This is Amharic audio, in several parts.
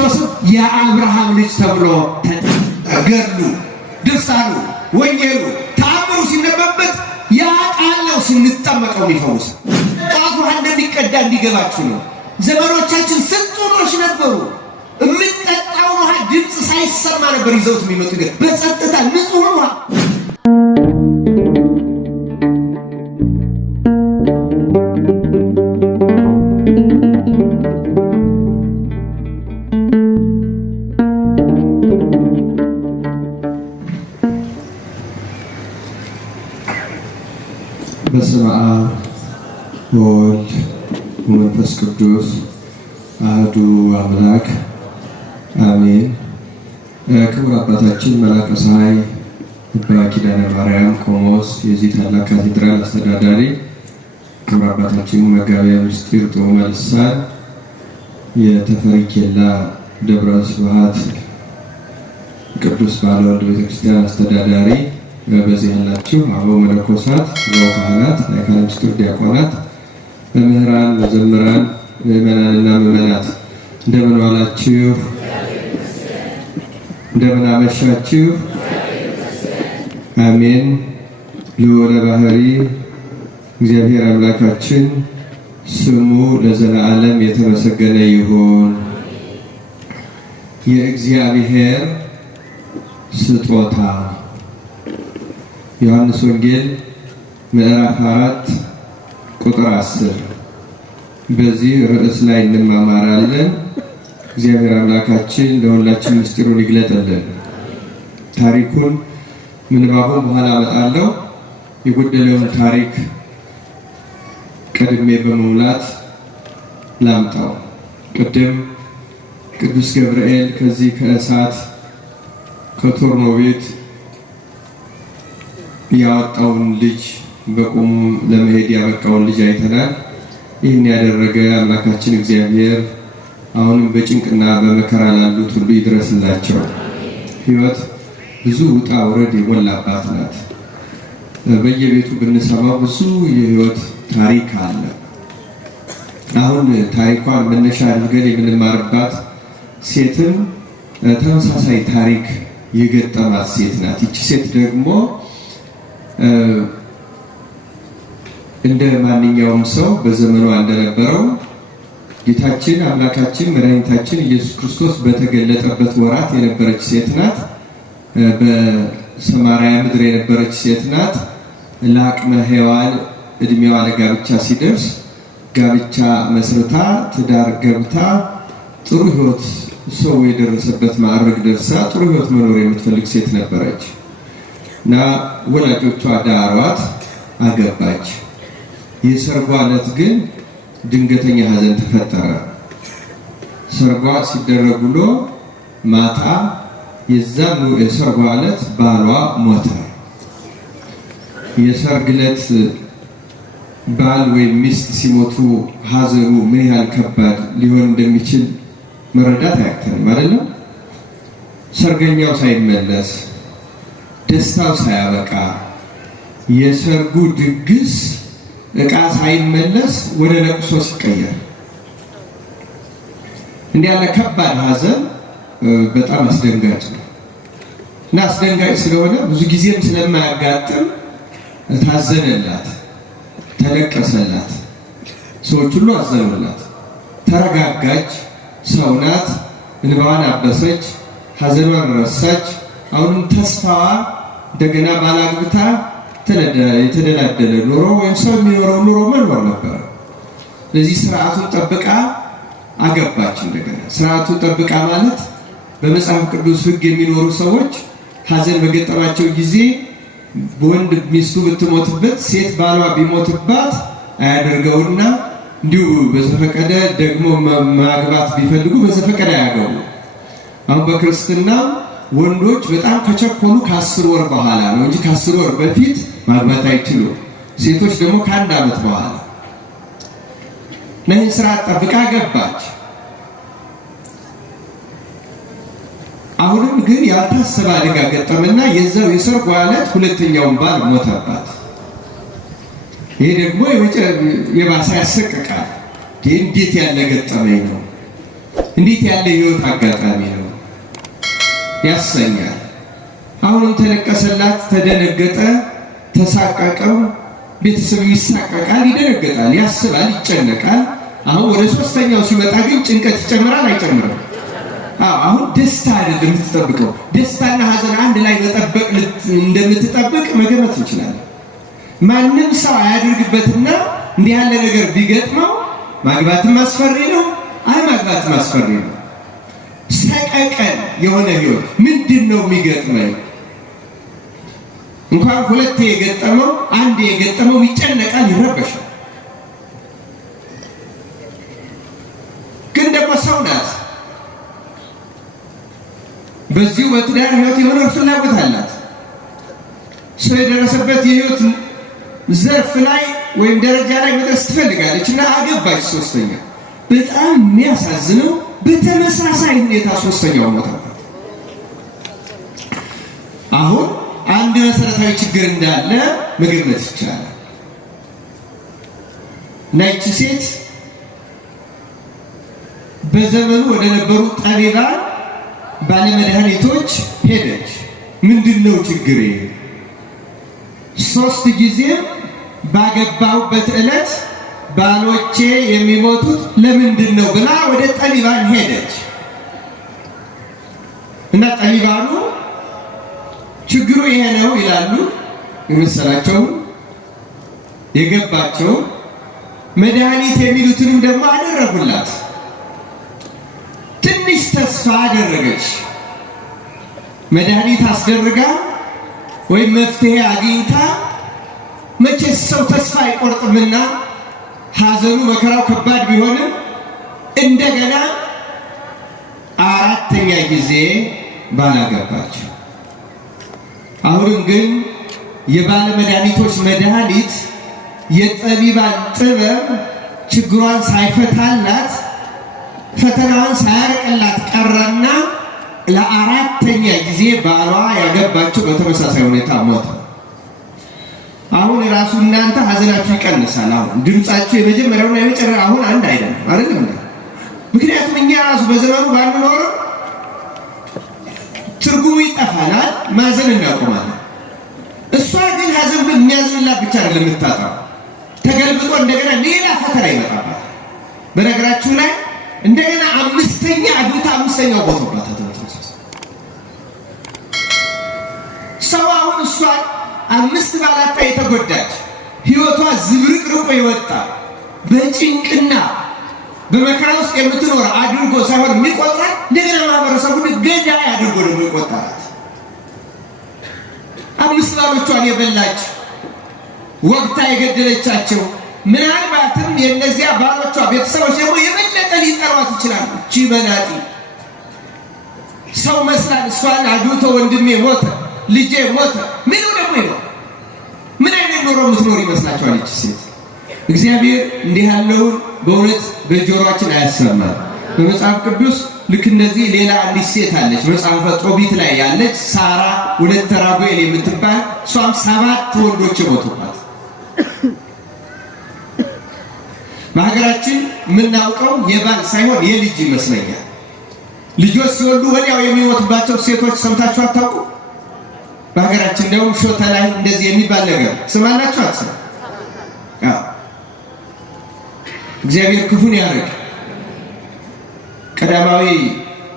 ክርስቶስ የአብርሃም ልጅ ተብሎ ገድሉ፣ ድርሳኑ፣ ወንጌሉ፣ ተአምሩ ሲነበብበት ያ ቃል ነው ስንጠመቀው የሚፈውስ። ጧት ውሃ እንደሚቀዳ እንዲገባችሁ ነው። ዘመኖቻችን ስንቶች ነበሩ። የምንጠጣው ውሃ ድምፅ ሳይሰማ ነበር ይዘውት የሚመጡ ግን በጸጥታ ንጹህ ውሃ። በስመ አብ ወወልድ ወመንፈስ ቅዱስ አሐዱ አምላክ አሜን። ክቡር አባታችን መላከ ፀሐይ አባ ኪዳነ ማርያም ቆሞስ የዚህ ታላቅ ካቴድራል አስተዳዳሪ፣ ክቡር አባታችን መጋቤ ምስጢር ጥዑመ ልሳን የተፈሪ ኬላ ደብረ ስብሐት ቅዱስ ባለወልድ ቤተክርስቲያን አስተዳዳሪ፣ በዚህ ያላችሁ አበው መነኮሳት፣ አበው ካህናት፣ የካህናተ ምስጢር ዲያቆናት፣ መምህራን፣ መዘምራን፣ ምዕመናንና ምዕመናት እንደምን ዋላችሁ? እንደምን አመሻችሁ? አሜን። ልዑለ ባሕሪ እግዚአብሔር አምላካችን ስሙ ለዘላለም የተመሰገነ ይሁን። የእግዚአብሔር ስጦታ ዮሐንስ ወንጌል ምዕራፍ 4 ቁጥር 10 በዚህ ርዕስ ላይ እንማማራለን። እግዚአብሔር አምላካችን ለሁላችን ምስጢሩን ይግለጥልን። ታሪኩን ምንባቡን በኋላ አመጣለሁ። የጎደለውን ታሪክ ቀድሜ በመሙላት ላምጣው። ቅድም ቅዱስ ገብርኤል ከዚህ ከእሳት ከቶርኖ ቤት ያወጣውን ልጅ በቁሙ ለመሄድ ያበቃውን ልጅ አይተናል። ይህን ያደረገ አምላካችን እግዚአብሔር አሁንም በጭንቅና በመከራ ላሉት ሁሉ ይድረስላቸው። ሕይወት ብዙ ውጣ ውረድ የሞላባት ናት። በየቤቱ ብንሰማው ብዙ የሕይወት ታሪክ አለ። አሁን ታሪኳን መነሻ አድርገን የምንማርባት ሴትም ተመሳሳይ ታሪክ የገጠማት ሴት ናት። ይቺ ሴት ደግሞ እንደ ማንኛውም ሰው በዘመኗ እንደነበረው ጌታችን አምላካችን መድኃኒታችን ኢየሱስ ክርስቶስ በተገለጠበት ወራት የነበረች ሴት ናት። በሰማርያ ምድር የነበረች ሴት ናት። ለአቅመ ሔዋን እድሜዋ ለጋብቻ ሲደርስ ጋብቻ መስርታ ትዳር ገብታ ጥሩ ሕይወት ሰው የደረሰበት ማዕረግ ደርሳ ጥሩ ሕይወት መኖር የምትፈልግ ሴት ነበረች እና ወላጆቿ ዳሯት፣ አገባች። የሰርጓ ዕለት ግን ድንገተኛ ሐዘን ተፈጠረ። ሰርጓ ሲደረግ ውሎ ማታ የዛኑ የሰርጓ ዕለት ባሏ ሞተ። የሰርግ ዕለት ባል ወይም ሚስት ሲሞቱ ሐዘኑ ምን ያህል ከባድ ሊሆን እንደሚችል መረዳት አያቅተንም አይደለም? ሰርገኛው ሳይመለስ ደስታው ሳያበቃ የሰርጉ ድግስ ዕቃ ሳይመለስ ወደ ለቅሶ ሲቀየር እንዲህ ያለ ከባድ ሐዘን በጣም አስደንጋጭ ነው እና አስደንጋጭ ስለሆነ ብዙ ጊዜም ስለማያጋጥም ታዘነላት፣ ተለቀሰላት፣ ሰዎች ሁሉ አዘኑላት። ተረጋጋች፣ ሰው ናት። እንባዋን አበሰች፣ ሐዘኗን ረሳች። አሁንም ተስፋዋ እንደገና ባላግብታ የተደላደለ ኑሮ ወይም ሰው የሚኖረው ኑሮ መኖር ነበር። ስለዚህ ስርዓቱን ጠብቃ አገባች። እንደገና ስርዓቱን ጠብቃ ማለት በመጽሐፍ ቅዱስ ሕግ የሚኖሩ ሰዎች ሐዘን በገጠማቸው ጊዜ ወንድ ሚስቱ ብትሞትበት ሴት ባሏ ቢሞትባት አያደርገውና እንዲሁ በዘፈቀደ ደግሞ ማግባት ቢፈልጉ በዘፈቀደ አያገቡ። አሁን በክርስትና ወንዶች በጣም ከቸኮሉ ከ10 ወር በኋላ ነው እንጂ ከ10 ወር በፊት ማግባት አይችሉም። ሴቶች ደግሞ ከ1 ዓመት በኋላ። ይህን ስርዓት ጠብቃ ገባች። አሁንም ግን ያልታሰበ አደጋ ገጠመና የዛው የሰርጓ ዕለት ሁለተኛውን ባል ሞተባት። ይሄ ደግሞ የባሰ ያሰቅቃል። እንዴት ያለ ገጠመኝ ነው! እንዴት ያለ ህይወት አጋጣሚ ነው ያሰኛል። አሁንም ተለቀሰላት፣ ተደነገጠ፣ ተሳቀቀው። ቤተሰብ ይሳቀቃል፣ ይደነገጣል፣ ያስባል፣ ይጨነቃል። አሁን ወደ ሶስተኛው ሲመጣ ግን ጭንቀት ይጨምራል አይጨምርም? አሁን ደስታ አይደለም የምትጠብቀው። ደስታና ሀዘን አንድ ላይ መጠበቅ እንደምትጠብቅ መገመት እንችላለን። ማንም ሰው አያድርግበትና እንዲህ ያለ ነገር ቢገጥመው ማግባትም አስፈሪ ነው፣ አለማግባትም አስፈሪ ነው። ሰቀቀን የሆነ ህይወት ምንድን ነው የሚገጥመው? እንኳን ሁለቴ የገጠመው አንድ የገጠመው ይጨነቃል፣ ይረበሻል። ግን ደግሞ ሰው ናት። በዚሁ በትዳር ህይወት የመኖር ፍላጎት አላት። ሰው የደረሰበት የህይወት ዘርፍ ላይ ወይም ደረጃ ላይ መድረስ ትፈልጋለች እና አገባች። ሶስተኛ በጣም የሚያሳዝነው በተመሳሳይ ሁኔታ ሶስተኛው ሞተ። አሁን አንድ መሰረታዊ ችግር እንዳለ መገመት ይቻላል። ናይቺ ሴት በዘመኑ ወደ ነበሩ ጠቢባን ባለመድኃኒቶች ሄደች። ምንድነው ችግሬ? 3 ጊዜ ባገባሁበት ዕለት ባሎቼ የሚሞቱት ለምንድን ነው ብላ ወደ ጠቢባን ሄደች እና ጠቢባኑ ችግሩ ይሄ ነው ይላሉ። የመሰላቸው የገባቸው መድኃኒት የሚሉትንም ደግሞ አደረጉላት። ትንሽ ተስፋ አደረገች። መድኃኒት አስደርጋ ወይም መፍትሄ አግኝታ መቼስ ሰው ተስፋ አይቆርጥምና ሐዘኑ መከራው ከባድ ቢሆንም እንደገና 4ኛ ጊዜ ባላገባች። አሁንም ግን የባለ መድኃኒቶች መድኃኒት የጠቢባን ጥበብ ችግሯን ሳይፈታላት ፈተናዋን ሳያርቅላት ቀረና ለ4ኛ ጊዜ ባሏ ያገባቸው በተመሳሳይ ሁኔታ ሞተ። አሁን ራሱ እናንተ ሀዘናችሁ ይቀንሳል። አሁን ድምጻችሁ የመጀመሪያውና የመጨረሻው አሁን አንድ አይደለም። ምክንያቱም እኛ ራሱ በዘመኑ ባንኖር ትርጉሙ ይጠፋናል፣ ማዘን እናቆማለን። እሷ ግን ሀዘን የሚያዝንላት ብቻ አይደለም የምታጣው፣ ተገልብጦ እንደገና ሌላ ፈተና ይመጣባታል። በነገራችሁ ላይ እንደገና 5ኛ አግብታ 5ኛው ቦታባታ ተመሳሳይ ሰው አሁን እሷን 5 ባላታ የተጎዳች ህይወቷ ዝብርቅርቆ ይወጣ በጭንቅና በመከራ ውስጥ የምትኖር አድርጎ ሳይሆን የሚቆጥራት እንደገና ማህበረሰቡን ገዳይ አድርጎ ደግሞ ይቆጠራት። 5 ባሎቿን የበላች ወግታ የገደለቻቸው ምናልባትም የእነዚያ ባሎቿ ቤተሰቦች ደግሞ የበለጠ ሊጠሯት ይችላሉ። እቺ መናጢ ሰው መስላል እሷን አግብቶ ወንድሜ ሞተ፣ ልጄ ሞተ፣ ምኑ ደግሞ ይኖር? ምን አይነት ኖሮ የምትኖር ይመስላችኋል እቺ ሴት? እግዚአብሔር እንዲህ ያለውን በእውነት በጆሮአችን አያሰማል። በመጽሐፍ ቅዱስ ልክ እንደዚህ ሌላ አንዲት ሴት አለች። መጽሐፈ ጦቢት ላይ ያለች ሳራ ወለተ ራጉኤል የምትባል እሷም 7 ወንዶች የሞቱባት። በሀገራችን የምናውቀው የባል ሳይሆን የልጅ ይመስለኛል። ልጆች ሲወልዱ ወዲያው የሚሞቱባቸው ሴቶች ሰምታችሁ አታውቁ? በሀገራችን እንደውም ሾተ ላይ እንደዚህ የሚባል ነገር ስማላችሁ አትሰማ? እግዚአብሔር ክፉን ያርቅ።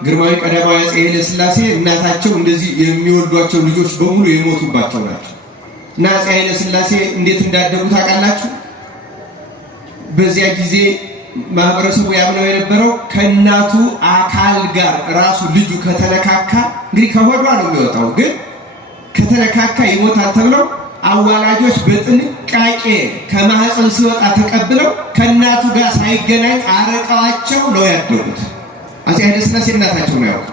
ግርማዊ ቀዳማዊ አፄ ኃይለ ሥላሴ እናታቸው እንደዚህ የሚወልዷቸው ልጆች በሙሉ የሞቱባቸው ናቸው። እና አፄ ኃይለ ሥላሴ እንዴት እንዳደጉ ታውቃላችሁ? በዚያ ጊዜ ማህበረሰቡ ያምነው የነበረው ከእናቱ አካል ጋር ራሱ ልጁ ከተነካካ እንግዲህ ከሆዷ ነው የሚወጣው፣ ግን ከተነካካ ይሞታል ተብለው አዋላጆች በጥንቃቄ ከማህፀን ሲወጣ ተቀብለው ከእናቱ ጋር ሳይገናኝ አረቀዋቸው ነው ያደጉት። አፄ ኃይለ ሥላሴ እናታቸው ነው ያውቁ።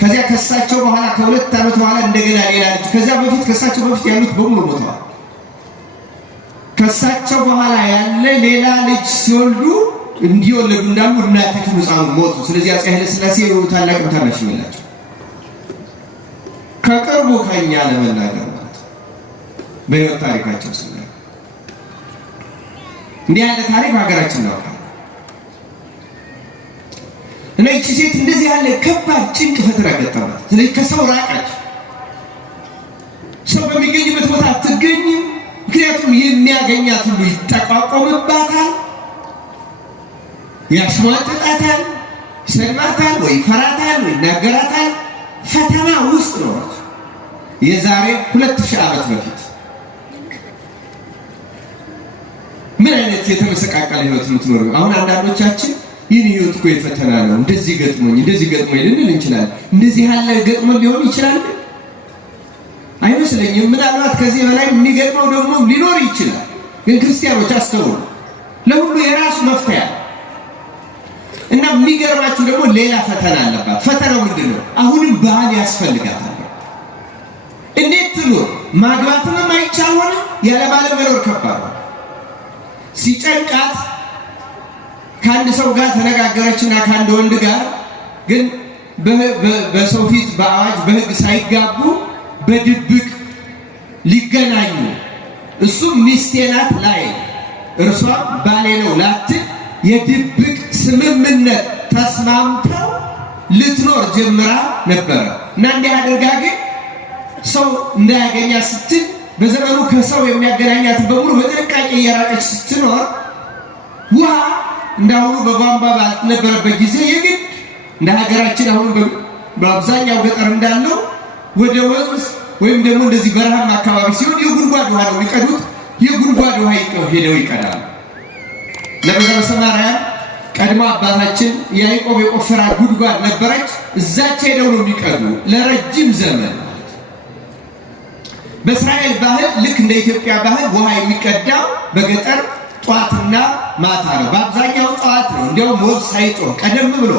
ከዚያ ከሳቸው በኋላ ከ2 ዓመት በኋላ እንደገና ሌላ ልጅ፣ ከዚያ በፊት ከሳቸው በፊት ያሉት በሙሉ ሞተዋል። ከሳቸው በኋላ ያለ ሌላ ልጅ ሲወልዱ እንዲወለዱ እንዳሉ እናታቸው ሕፃኑ ሞቱ። ስለዚህ አፄ ኃይለ ሥላሴ ታላቅም ታናሽ ይላቸው ከቅርቡ ከኛ ለመናገር ማለት በሕይወት ታሪካቸው ስናይ እንዲህ ያለ ታሪክ ሀገራችን ነው። እና እቺ ሴት እንደዚህ ያለ ከባድ ጭንቅ ፈተና ገጠማት። ስለዚህ ከሰው ራቀች። ሰው በሚገኝበት ቦታ አትገኝም። ምክንያቱም የሚያገኛት ሁሉ ይጠቋቆምባታል፣ ያሽሟጥጣታል፣ ይሰድባታል፣ ወይ ይፈራታል፣ ወይ ይናገራታል። ፈተና ውስጥ ነው። የዛሬ 2000 ዓመት በፊት ምን አይነት የተመሰቃቀለ ህይወት የምትኖር? አሁን አንዳንዶቻችን ይህን ህይወት እኮ የፈተና ነው፣ እንደዚህ ገጥሞኝ ልንል እንችላለን። እንደዚህ ያለ ገጥሞ ሊሆን ይችላል አይመስለኝም። ምናልባት ከዚህ በላይ የሚገጥመው ደግሞ ሊኖር ይችላል። ግን ክርስቲያኖች አስተውሉ፣ ለሁሉ የራሱ መፍትሄ አለ እና የሚገርማችሁ ደግሞ ሌላ ፈተና አለባት። ፈተናው ምንድን ነው? አሁንም ባህል ያስፈልጋታል። እንዴት ትኖር? ማግባትም አይቻል ሆነ፣ ያለ ባል መኖር ከባድ ነው። ሲጨንቃት ከአንድ ሰው ጋር ተነጋገረችና ከአንድ ወንድ ጋር ግን በሰው ፊት በአዋጅ በህግ ሳይጋቡ በድብቅ ሊገናኙ፣ እሱም ሚስቴ ናት ላይ እርሷም ባሌ ነው ላትል የድብቅ ስምምነት ተስማምተው ልትኖር ጀምራ ነበረ እና እንዲህ አድርጋ ግን ሰው እንዳያገኛት ስትል በዘመኑ ከሰው የሚያገናኛት በሙሉ በጥንቃቄ እየራቀች ስትኖር ውሃ እንዳሁኑ በቧንቧ ባልነበረበት ጊዜ የግድ እንደ ሀገራችን አሁን በአብዛኛው ገጠር እንዳለው ወደ ወንዝ ወይም ደግሞ እንደዚህ በረሃማ አካባቢ ሲሆን የጉድጓድ ውሃ ነው የሚቀዱት። የጉድጓድ ውሃ ሄደው ይቀዳሉ። ለበዛ ሰማርያ ቀድሞ አባታችን ያዕቆብ የቆፈራት ጉድጓድ ነበረች። እዛች ሄደው ነው የሚቀዱ ለረጅም ዘመን። በእስራኤል ባህል ልክ እንደ ኢትዮጵያ ባህል ውሃ የሚቀዳው በገጠር ጧትና ማታ ነው። በአብዛኛው ጧት ነው። እንዲያውም ወፍ ሳይጮህ ቀደም ብሎ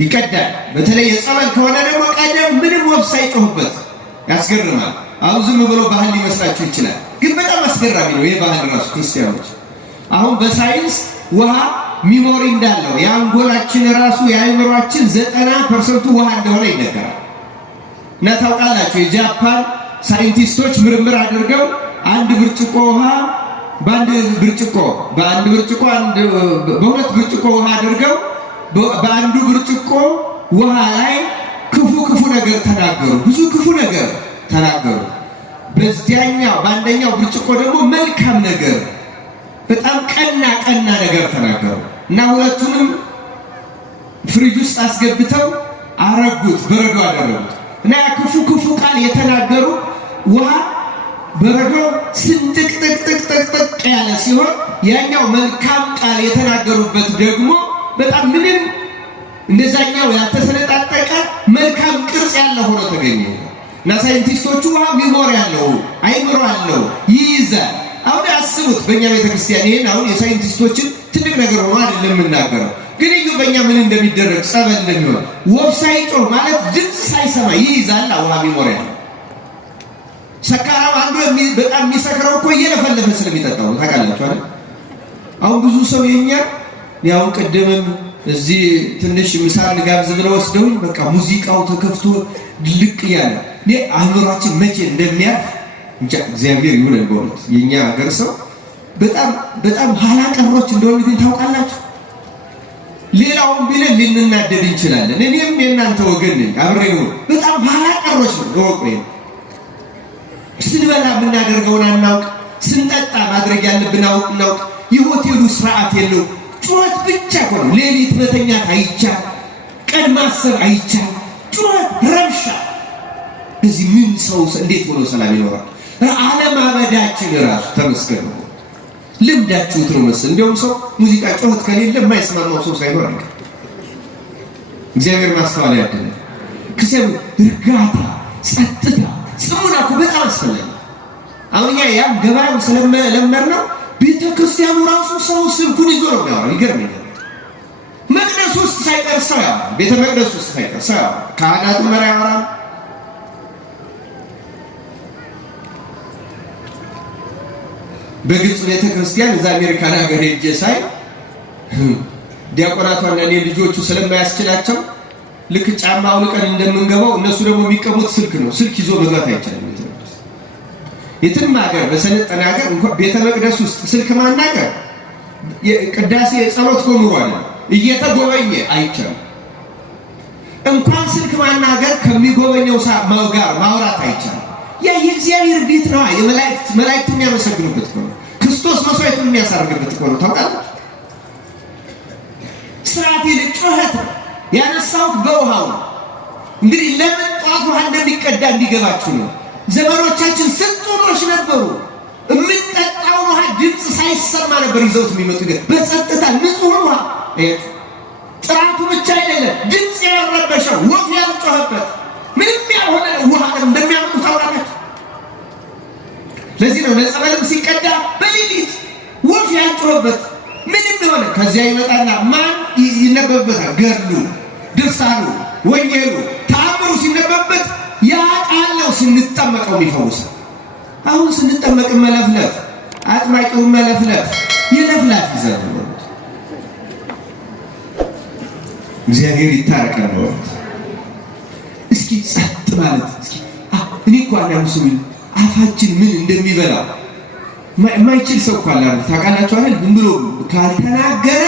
ይቀዳል። በተለይ የጸበል ከሆነ ደግሞ ቀደም ምንም ወፍ ሳይጮህበት ያስገርማል። አሁን ዝም ብሎ ባህል ሊመስላችሁ ይችላል፣ ግን በጣም አስገራሚ ነው ይህ ባህል ራሱ። ክርስቲያኖች አሁን በሳይንስ ውሃ ሚሞሪ እንዳለው የአንጎላችን ራሱ የአእምሯችን 90% ውሃ እንደሆነ ይነገራል። እና ታውቃላችሁ የጃፓን ሳይንቲስቶች ምርምር አድርገው በሁለት ብርጭቆ ውሃ አድርገው በአንዱ ብርጭቆ ውሃ ላይ ክፉ ነገር ተናገሩ። ብዙ ክፉ ነገር ተናገሩ። በአንደኛው ብርጭቆ ደግሞ መልካም ነገር፣ በጣም ቀና ነገር ተናገሩ እና ሁለቱንም ፍሪጅ ውስጥ አስገብተው አረጉት፣ በረዶ አደረጉት እና ክፉ ቃል የተናገሩ ውሃ በረዶ ስንጥቅጥቅጥቅጥቅ ያለ ሲሆን ያኛው መልካም ቃል የተናገሩበት ደግሞ በጣም ምንም እንደዛኛው ያልተሰነጣጠቀ መልካም ቅርጽ ያለው ሆኖ ተገኘ እና ሳይንቲስቶቹ ውሃ ሚሞሪ ያለው አይምሮ አለው ይይዛል። አሁን አስቡት በእኛ ቤተክርስቲያን ይሄን አሁን የሳይንቲስቶችን ትልቅ ነገር ሆኖ አይደለም የምናገረው፣ ግን እዩ በእኛ ምን እንደሚደረግ ጸበል እንደሚሆን ወፍ ሳይጮህ ማለት ድምፅ ሳይሰማ ይይዛል። ውሃ ሚሞሪ ያለው ሰካራም አንዱ በጣም የሚሰክረው እኮ እየለፈለፈ ስለሚጠጣው ታውቃላችሁ አይደል? አሁን ብዙ ሰው የኛ ያው ቅድምም እዚህ ትንሽ ምሳል ጋብዝ ብለው ወስደውኝ በቃ ሙዚቃው ተከፍቶ ድልቅ ያለ አእምሯችን መቼ እንደሚያርፍ እንጃ እግዚአብሔር ይሁን። በእውነት የኛ ሀገር ሰው በጣም ኋላ ቀሮች እንደሆነ ግን ታውቃላችሁ። ሌላውን ቢለን ልንናደድ እንችላለን። እኔም የእናንተ ወገን ነኝ፣ አብሬው በጣም ኋላ ቀሮች ነው ወቆ ስንበላ የምናደርገውን አናውቅ፣ ስንጠጣ ማድረግ ያለብን እናውቅ። የሆቴሉ ስርዓት የለው፣ ጩኸት ብቻ ሆነ። ሌሊት መተኛት አይቻል፣ ቀን ማሰብ አይቻል፣ ጩኸት ረብሻ። እዚህ ምን ሰው እንዴት ሆኖ ሰላም ይኖራል? አለማበዳችን ራሱ ተመስገን ነው። ልምዳችሁት ነው መሰል። እንዲያውም ሰው ሙዚቃ ጩኸት ከሌለ የማይስማማው ሰው ሳይኖር አይቀር። እግዚአብሔር ማስተዋል ያድነን። ከሰው እርጋታ፣ ጸጥታ ጽሙና እኮ በጣም አስፈላጊ። አሁን ያን ገበያው ስለለመድ ነው። ቤተ ክርስቲያኑ ራሱ ሰው ስልኩን ይዞ ነው የሚያወራው። ይገርመኛል። መቅደስ ውስጥ ሳይቀር ሰው ያወራል። ቤተ መቅደስ ውስጥ ሳይቀር ሰው ያወራል። ካህናቱ መሪ ያወራል። በግብፅ ቤተ ክርስቲያን እዛ አሜሪካን ሀገር ሄጄ ሳይ ዲያቆናቷና እኔ ልጆቹ ስለማያስችላቸው ልክ ጫማ አውልቀን እንደምንገባው እነሱ ደግሞ የሚቀሙት ስልክ ነው። ስልክ ይዞ መግባት አይቻልም። የትም ሀገር በሰለጠነ ሀገር እንኳን ቤተ መቅደስ ውስጥ ስልክ ማናገር ቅዳሴ ጸሎት ኮኑሯል። እየተጎበኘ አይቻልም። እንኳን ስልክ ማናገር ከሚጎበኘው ጋር ማውራት አይቻልም። ያ የእግዚአብሔር ቤት ነው። መላእክት የሚያመሰግኑበት ነው። ክርስቶስ መስዋዕቱን የሚያሳርግበት ነው። ታውቃለህ? ስርዓት ጩኸት ያነሳሁት በውሃው ነው። እንግዲህ ለምን ጧት ውሃ እንደሚቀዳ እንዲገባችሁ ነው። ዘመኖቻችን ስንቶች ነበሩ የምንጠጣው ውሃ ድምፅ ሳይሰማ ነበር ይዘውት የሚመጡ ግን በጸጥታ ንጹህ ውሃ ጥራቱ ብቻ አይደለም ድምፅ ያልረበሸው ወፍ ያልጮኸበት ምንም ያልሆነ ውሃ እንደሚያመጡ ታውቃላችሁ። ለዚህ ነው ለጸበልም ሲቀዳ በሌሊት ወፍ ያልጮኸበት ምንም የሆነ ከዚያ ይመጣና ማን ይነበብበታል? ገድሉ፣ ድርሳኑ፣ ወንጌሉ፣ ተአምሩ ሲነበብበት ያ ቃል ነው ስንጠመቀው የሚፈውሰው። አሁን ስንጠመቅ መለፍለፍ፣ አጥማቂውን መለፍለፍ የለፍላፍ ይዘን ነው። እግዚአብሔር ይታረቀን ነው። እስኪ ጸጥ ማለት እስኪ እኔ እኮ አንዳንዱ ሰው አፋችን ምን እንደሚበላ የማይችል ሰው እኮ አለ ታውቃላችሁ አይደል? ዝም ብሎ ካልተናገረ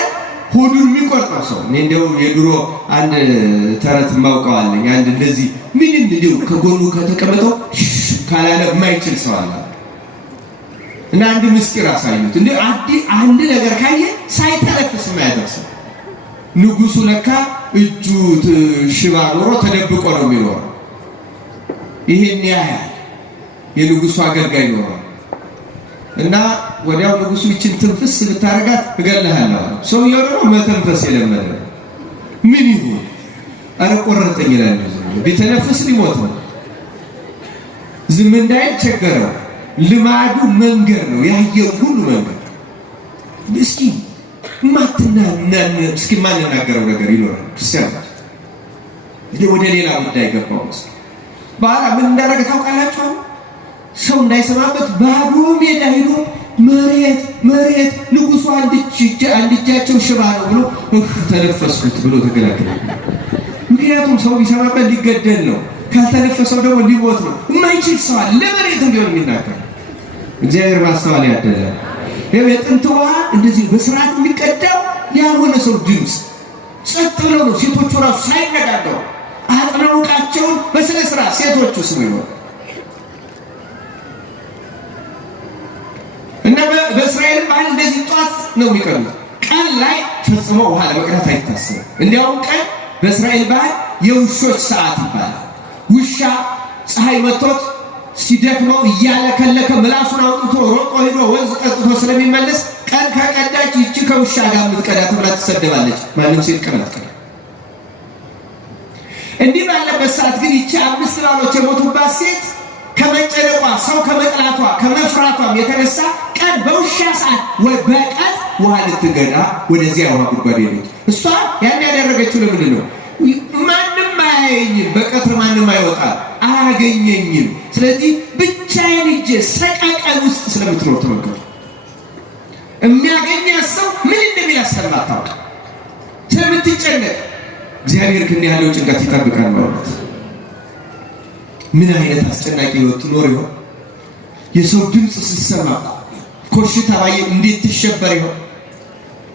ሆዱን የሚቆርጠው ሰው። እኔ እንደው የድሮ አንድ ተረት ማውቀው አለኝ። አንድ እንደዚህ ምንም እንደው ከጎኑ ከተቀመጠው ካላለ የማይችል ሰው አለ እና አንድ ምስጢር አሳዩት። እንደ አንድ ነገር ካየ ሳይተነፍስ ማያደርስ ንጉሱ ለካ እጁ ሽባ ኖሮ ተደብቆ ነው የሚኖረው። ይሄን ያያል የንጉሱ አገልጋይ ኖሮ እና ወዲያው ንጉሱ ይችን ትንፍስ ብታረጋት እገልሃለሁ። ሰውየው ደግሞ መተንፈስ የለመደ ምን ይሁን አረ ቆረጠኝ ይላል። ቢተነፍስ ሊሞት ነው። ዝም እንዳይል ቸገረው። ልማዱ መንገር ነው ያየው ሁሉ መንገር። እስኪ ማንናገረው ነገር ይኖራል። ክርስቲያኖች ወደ ሌላ ጉዳይ ገባው። በኋላ ምን እንዳደረገ ታውቃላችሁ? ሰው እንዳይሰማበት ባዶ ሜዳ ሄዶ መሬት ንጉሱ አንድ እጃቸው ሽባ ነው ብሎ ተነፈስኩት ብሎ ተገላገለ። ምክንያቱም ሰው ቢሰማበት ሊገደል ነው። ካልተነፈሰው ደግሞ ሊሞት ነው። የማይችል ሰው አለ ለመሬት እንዲሆን የሚናገር። እግዚአብሔር ማስተዋል ያደለ። የጥንት ውሃ እንደዚህ በስርዓት የሚቀዳው ያልሆነ ሰው ድምፅ ጸጥ ብለው ነው። ሴቶቹ ራሱ ሳይነጋገሩ አጥነውቃቸውን በስነ ስርዓት ሴቶቹ ስሙ ይሆን እና በእስራኤል ባህል እንደዚህ ጧት ነው የሚቀዱት። ቀን ላይ ፈጽሞ ውሃ ለመቅዳት አይታሰብም። እንዲያውም ቀን በእስራኤል ባህል የውሾች ሰዓት ይባላል። ውሻ ፀሐይ መጥቶት ሲደክመው እያለከለከ ምላሱን አውጥቶ ሮጦ ሄዶ ወንዝ ጠጥቶ ስለሚመለስ ቀን ከቀዳች ይቺ ከውሻ ጋር የምትቀዳ ተብላ ትሰደባለች። ማንም ሴት ቀን አትቀዳ። እንዲህ ባለበት ሰዓት ግን ይቺ 5 ባሎች የሞቱባት ሴት ከመጨነቋ ሰው ከመጥላቷ ከመፍራቷም የተነሳ ቀን በውሻ ሰዓት በቀን ውሃ ልትገዳ ወደዚያ ውሃ ጉድጓድ ሄደች። እሷ ያን ያደረገችው ለምንድን ነው? ማንም አያየኝም፣ በቀትር ማንም አይወጣም አያገኘኝም። ስለዚህ ብቻዬን ሂጄ ሰቀቀን ውስጥ ስለምትኖር ተመልከቱ። የሚያገኛት ሰው ምን እንደሚያሰማ ታውቅ ስለምትጨነቅ እግዚአብሔር ግን ያለው ጭንቀት ይጠብቃል ማለት። ምን አይነት አስጨናቂ ህይወት ኖር ይሆን? የሰው ድምፅ ስትሰማ ኮሽታ ባየ እንዴት ትሸበር ይሆን?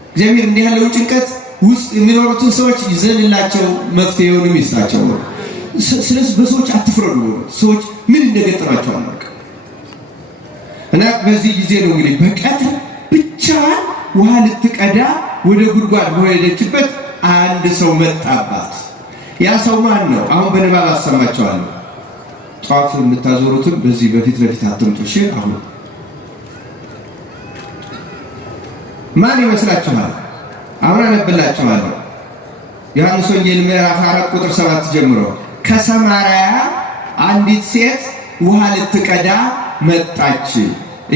እግዚአብሔር እንዲህ ያለው ጭንቀት ውስጥ የሚኖሩትን ሰዎች ይዘንላቸው መፍትሄውን ይስጣቸው ነው። ስለዚህ በሰዎች አትፍረዱ። ሰዎች ምን እንደገጠማቸው አላውቅም። እና በዚህ ጊዜ ነው እንግዲህ በቀትር ብቻዋን ውሃ ልትቀዳ ወደ ጉድጓድ በሄደችበት አንድ ሰው መጣባት። ያ ሰው ማን ነው? አሁን በንባብ አሰማቸዋለሁ። ጧፍ የምታዞሩትን በዚህ በፊት ለፊት አትምጡ። እሺ፣ አሁን ማን ይመስላችኋል? አሁን አነብላችኋለሁ። ዮሐንስ ወንጌል ምዕራፍ 4 ቁጥር 7 ጀምሮ ከሰማርያ አንዲት ሴት ውሃ ልትቀዳ መጣች።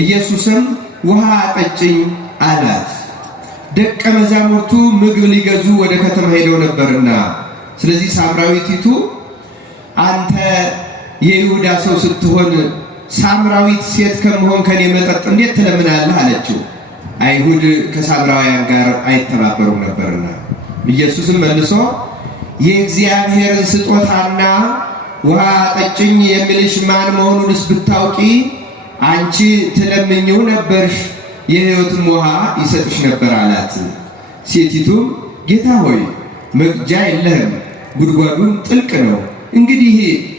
ኢየሱስም ውሃ አጠጭኝ አላት። ደቀ መዛሙርቱ ምግብ ሊገዙ ወደ ከተማ ሄደው ነበርና፣ ስለዚህ ሳምራዊቲቱ አንተ የይሁዳ ሰው ስትሆን ሳምራዊት ሴት ከመሆን ከኔ መጠጥ እንዴት ትለምናለህ? አለችው። አይሁድ ከሳምራውያን ጋር አይተባበሩም ነበርና። ኢየሱስም መልሶ የእግዚአብሔርን ስጦታና ውሃ ጠጭኝ የሚልሽ ማን መሆኑንስ ብታውቂ አንቺ ትለምኚው ነበርሽ፣ የሕይወትም ውሃ ይሰጥሽ ነበር አላት። ሴቲቱም ጌታ ሆይ መቅጃ የለህም፣ ጉድጓዱም ጥልቅ ነው። እንግዲህ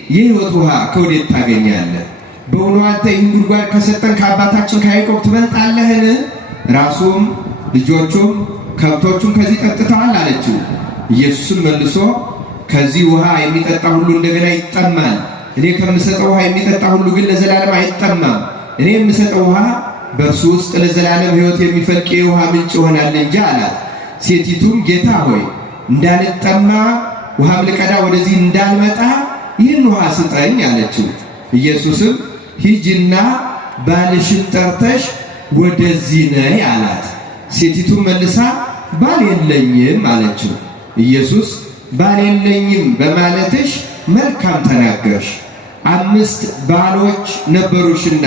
የሕይወት ውሃ ከወዴት ታገኛለህ? በእውኑ አንተ ይህን ጉድጓድ ከሰጠን ከአባታችን ከያዕቆብ ትበልጣለህን? ራሱም ልጆቹም ከብቶቹም ከዚህ ጠጥተዋል አለችው። ኢየሱስም መልሶ ከዚህ ውሃ የሚጠጣ ሁሉ እንደገና ይጠማል። እኔ ከምሰጠው ውሃ የሚጠጣ ሁሉ ግን ለዘላለም አይጠማም። እኔ የምሰጠው ውሃ በእርሱ ውስጥ ለዘላለም ሕይወት የሚፈልቅ የውሃ ምንጭ ይሆናል እንጂ አላት። ሴቲቱም ጌታ ሆይ እንዳልጠማ ውሃም ልቀዳ ወደዚህ እንዳልመጣ ይህን ውሃ ስጠኝ አለችው። ኢየሱስም ሂጂና ባልሽን ጠርተሽ ወደዚህ ነይ አላት። ሴቲቱም መልሳ ባል የለኝም አለችው። ኢየሱስ ባል የለኝም በማለትሽ መልካም ተናገርሽ። 5 ባሎች ነበሩሽና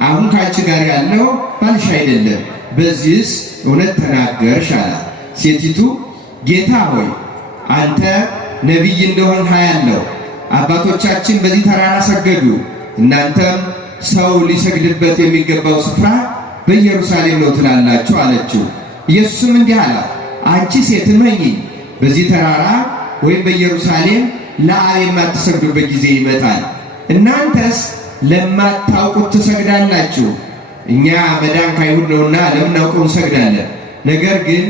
አሁን ካንቺ ጋር ያለው ባልሽ አይደለም። በዚህስ እውነት ተናገርሽ አላት። ሴቲቱ ጌታ ሆይ አንተ ነቢይ እንደሆንህ አያለሁ። አባቶቻችን በዚህ ተራራ ሰገዱ፣ እናንተም ሰው ሊሰግድበት የሚገባው ስፍራ በኢየሩሳሌም ነው ትላላችሁ አለችው። ኢየሱስም እንዲህ አላት፣ አንቺ ሴት እመኚኝ፣ በዚህ ተራራ ወይም በኢየሩሳሌም ለአብ የማትሰግዱበት ጊዜ ይመጣል። እናንተስ ለማታውቁት ትሰግዳላችሁ። እኛ መዳን ከአይሁድ ነውና ለምናውቀው እንሰግዳለን። ነገር ግን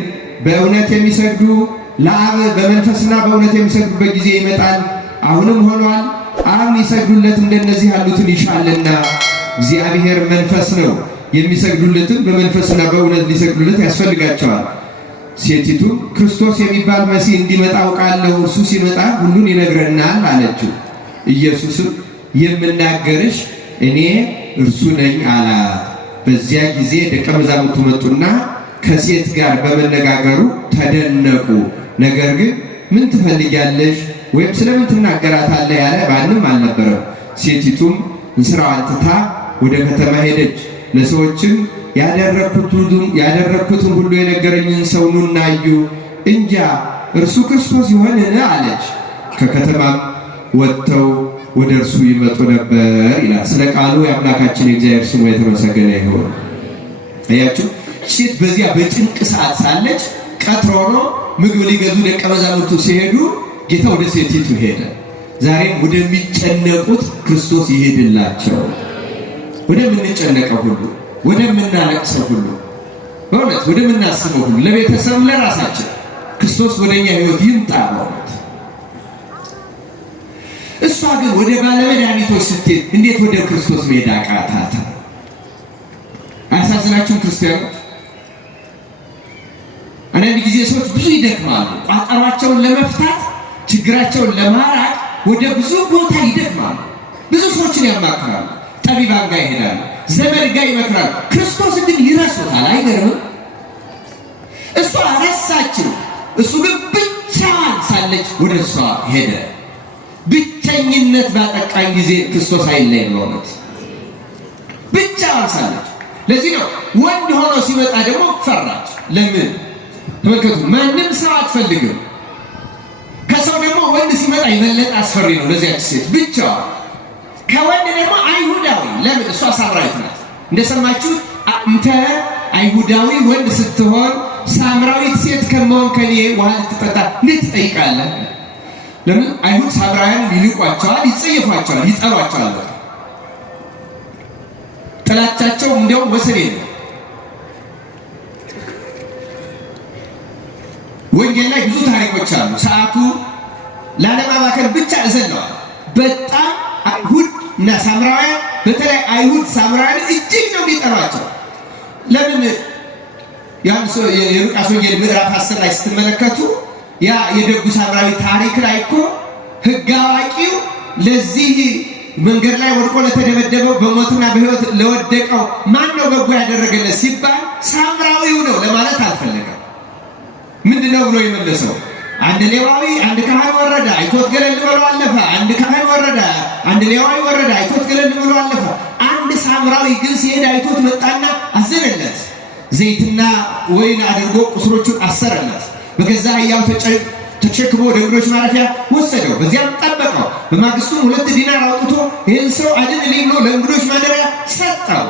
በእውነት የሚሰግዱ ለአብ በመንፈስና በእውነት የሚሰግዱበት ጊዜ ይመጣል፣ አሁንም ሆኗል። አብ ሊሰግዱለት እንደነዚህ ያሉትን ይሻልና። እግዚአብሔር መንፈስ ነው፣ የሚሰግዱለትም በመንፈስና በእውነት ሊሰግዱለት ያስፈልጋቸዋል። ሴቲቱም ክርስቶስ የሚባል መሲህ እንዲመጣ አውቃለሁ፣ እርሱ ሲመጣ ሁሉን ይነግረናል አለችው። ኢየሱስም የምናገርሽ እኔ እርሱ ነኝ አላት። በዚያ ጊዜ ደቀ መዛሙርቱ መጡና ከሴት ጋር በመነጋገሩ ተደነቁ። ነገር ግን ምን ትፈልጊያለሽ ወይም ስለምን ትናገራታለህ ያለ ማንም አልነበረም። ሴቲቱም እንስራዋን ትታ ወደ ከተማ ሄደች። ለሰዎችም ያደረግኩትን ሁሉ የነገረኝን ሰው ኑና እዩ፣ እንጃ እርሱ ክርስቶስ ይሆንን አለች። ከከተማም ወጥተው ወደ እርሱ ይመጡ ነበር ይላል። ስለ ቃሉ የአምላካችን የእግዚአብሔር ስሙ የተመሰገነ ይሁን። አያችሁ፣ ሴት በዚያ በጭንቅ ሰዓት ሳለች ቀትር ሆኖ ምግብ ሊገዙ ደቀ መዛሙርቱ ሲሄዱ ጌታ ወደ ሴቲቱ ሄደ። ዛሬም ወደሚጨነቁት ክርስቶስ ይሄድላቸው። ወደምንጨነቀው ሁሉ፣ ወደምናለቅሰው ሁሉ፣ በእውነት ወደምናስበው ሁሉ፣ ለቤተሰብ ለራሳችን ክርስቶስ ወደኛ ሕይወት ይምጣ። በእውነት እሷ ግን ወደ ባለመድኃኒቶች ስትሄድ እንዴት ወደ ክርስቶስ መሄድ አቃታት? አያሳዝናችሁም ክርስቲያኖች? አንዳንድ ጊዜ ሰዎች ብዙ ይደክማሉ። ቋጠሯቸውን ለመፍታት ችግራቸውን ለማራቅ ወደ ብዙ ቦታ ይደክማሉ። ብዙ ሰዎችን ያማክራሉ፣ ጠቢባን ጋር ይሄዳሉ፣ ዘመድ ጋር ይመክራሉ። ክርስቶስ ግን ይረሱታል። አይገርምም? እሷ ረሳችው፣ እሱ ግን ብቻዋን ሳለች ወደ እሷ ሄደ። ብቸኝነት ባጠቃኝ ጊዜ ክርስቶስ አይለይም። በእውነት ብቻዋን ሳለች። ለዚህ ነው ወንድ ሆኖ ሲመጣ ደግሞ ፈራች። ለምን? ተመልከቱ፣ ማንም ሰው አትፈልግም። ከሰው ደግሞ ወንድ ሲመጣ የበለጠ አስፈሪ ነው ለዚያች ሴት ብቻዋን። ከወንድ ደግሞ አይሁዳዊ። ለምን? እሷ ሳምራዊት ናት። እንደሰማችሁት አንተ አይሁዳዊ ወንድ ስትሆን ሳምራዊት ሴት ከመሆን ከኔ ውሃ ልትጠጣ እንዴት ትጠይቃለህ? ለምን? አይሁድ ሳምራውያን ይልቋቸዋል፣ ይጸየፏቸዋል፣ ይጠሏቸዋል። ጥላቻቸው እንዲያውም ወሰን የለም። ወንጌል ላይ ብዙ ታሪኮች አሉ። ሰዓቱ ላለማባከን ብቻ እዘለዋል። በጣም አይሁድ እና ሳምራውያን፣ በተለይ አይሁድ ሳምራውያን እጅግ ነው የሚጠሏቸው። ለምን? የሉቃስ ወንጌል ምዕራፍ 10 ላይ ስትመለከቱ ያ የደጉ ሳምራዊ ታሪክ ላይ እኮ ሕግ አዋቂው ለዚህ መንገድ ላይ ወድቆ ለተደበደበው በሞትና በሕይወት ለወደቀው ማን ነው በጎ ያደረገለት ሲባል ሳምራዊው ነው ለማለት አልፈለገም። ምንድነው ብሎ የመለሰው? አንድ ሌዋዊ አንድ ካህን ወረደ፣ አይቶት ገለል ብሎ አለፈ። አንድ ካህን ወረደ፣ አንድ ሌዋዊ ወረደ፣ አይቶት ገለል ብሎ አለፈ። አንድ ሳምራዊ ግን ሲሄድ አይቶት መጣና አዘነለት። ዘይትና ወይን አድርጎ ቁስሎቹን አሰረለት። በገዛ አህያው ተሸክሞ ወደ እንግዶች ማረፊያ ወሰደው፣ በዚያም ጠበቀው። በማግስቱ 2 ዲናር አውጥቶ ይህን ሰው አድንልኝ ብሎ ለእንግዶች ማደሪያ ሰጠው።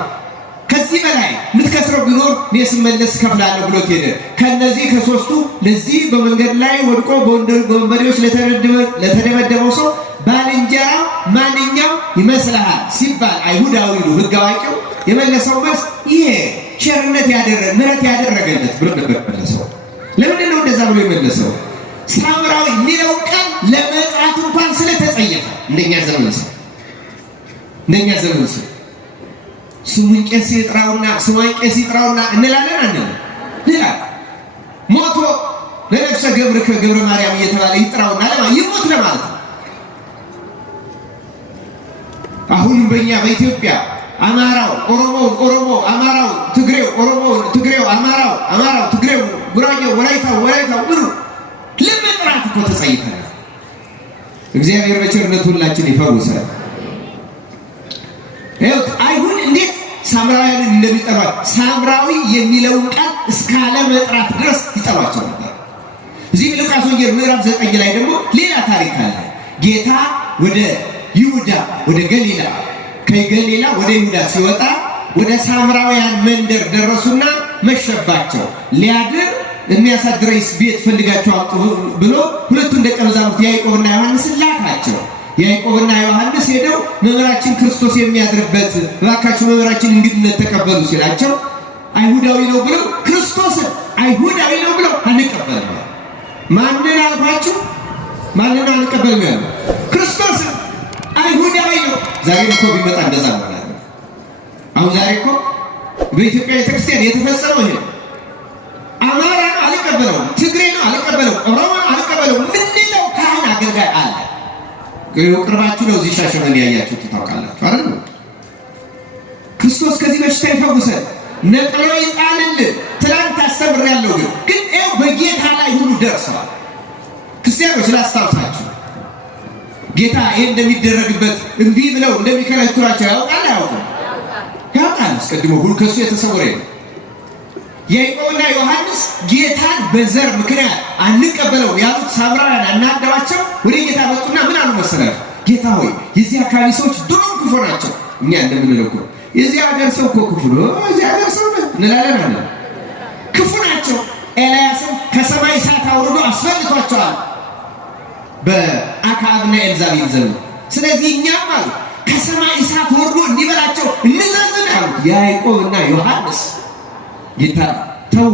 ከዚህ በላይ የምትከስረው ቢኖር እኔ ስመለስ እከፍላለሁ ብሎት ሄደ። ከነዚህ ከሶስቱ ለዚህ በመንገድ ላይ ወድቆ በወንበዴዎች ለተደበደበው ሰው ባልንጀራ ማንኛው ይመስልሃል ሲባል አይሁዳዊ ነው ሕግ አዋቂው የመለሰው መልስ ይሄ ቸርነት ምሕረት ያደረገለት ብሎ ነበር የመለሰው። ለምንድን ነው እንደዛ ብሎ የመለሰው? ሳምራዊ የሚለው ቃል ለመጥራት እንኳን ስለተጸየፈ እንደኛ ዘመን ሰው ስሙን ቄስ ይጥራውና ስሟን ቄስ ይጥራውና እንላለን አንል ሌላ ሞቶ ለነፍሰ ገብረ ማርያም እየተባለ ይጥራውና ይሞት ለማለት ነው። አሁንም በእኛ በኢትዮጵያ አማራው ኦሮሞ አማራው ትግሬው ኦሮሞ ትግሬው አማራው ትግሬው ጉራጌው ወላይታው ምኑ ለመጥራት እኮ ተጸይፈናል። እግዚአብሔር በቸርነቱ ሁላችን ይፈውሳል። አይሁድ እንዴት ሳምራውያንን እንደሚጠሯት ሳምራዊ የሚለውን ቃል እስካለ መጥራት ድረስ ይጠሯቸው ነበር። እዚህ ሉቃስ ወንጌል ምዕራፍ 9 ላይ ደግሞ ሌላ ታሪክ አለ። ጌታ ወደ ይሁዳ ወደ ገሊላ ከገሊላ ወደ ይሁዳ ሲወጣ ወደ ሳምራውያን መንደር ደረሱና መሸባቸው። ሊያድር የሚያሳድረኝ ቤት ፈልጋቸው አምጡ ብሎ ሁለቱን ደቀ መዛሙርት ያዕቆብና ዮሐንስን ላካቸው። ያዕቆብና ዮሐንስ ሄደው መምህራችን ክርስቶስ የሚያድርበት እባካችሁ መምህራችን እንግድነት ተቀበሉ ሲላቸው አይሁዳዊ ነው ብለው ክርስቶስን አይሁዳዊ ነው ብለው አንቀበልም። ማንን አልኳችሁ? ማንን አንቀበልም ያለው? ክርስቶስን አይሁዳዊ ነው። ዛሬ እኮ ቢመጣ እንደዛ ነው። አሁን ዛሬ እኮ በኢትዮጵያ ቤተክርስቲያን የተፈጸመው ይሄ አማራ አልቀበለው፣ ትግሬ ነው አልቀበለው፣ ኦሮሞ አልቀበለው ምንለው ካህን አገልጋይ አለ። ቅርባችሁ ነው። እዚህ ሻሸመኔ ያያችሁት ታውቃላችሁ አይደል? ክርስቶስ ከዚህ በሽታ ይፈውሰን፣ ነቅሎ ይጣልልን። ትናንት አስተምሬያለሁ፣ ግን ይኸው በጌታ ላይ ሁሉ ደርሰዋል። ክርስቲያኖች ላስታውሳችሁ፣ ጌታ ይሄ እንደሚደረግበት እምቢ ብለው እንደሚከለክሏቸው ያውቃል አያውቅም? ያውቃል። አስቀድሞ ሁሉ ከሱ የተሰወረ ነው። ያዕቆብና ዮሐንስ ጌታን በዘር ምክንያት አንቀበለው ያሉት ሳምራውያን አናደዋቸው። ወደ ጌታ መጡና ምን አሉ መሰላችሁ? ጌታ ሆይ የዚህ አካባቢ ሰዎች ድሮም ክፉ ናቸው። እኛ እንደምንለው እኮ የዚህ ሀገር ሰው እኮ ክፉ ነው፣ የዚህ ሀገር ሰው እንላለን አለ። ክፉ ናቸው። ኤልያስም ከሰማይ እሳት አውርዶ አስፈልቷቸዋል በአክዓብና ኤልዛቤል ዘመን። ስለዚህ እኛም አሉ ከሰማይ እሳት ወርዶ እንዲበላቸው እንዘዝን አሉት ያዕቆብና ዮሐንስ። ጌታ ተው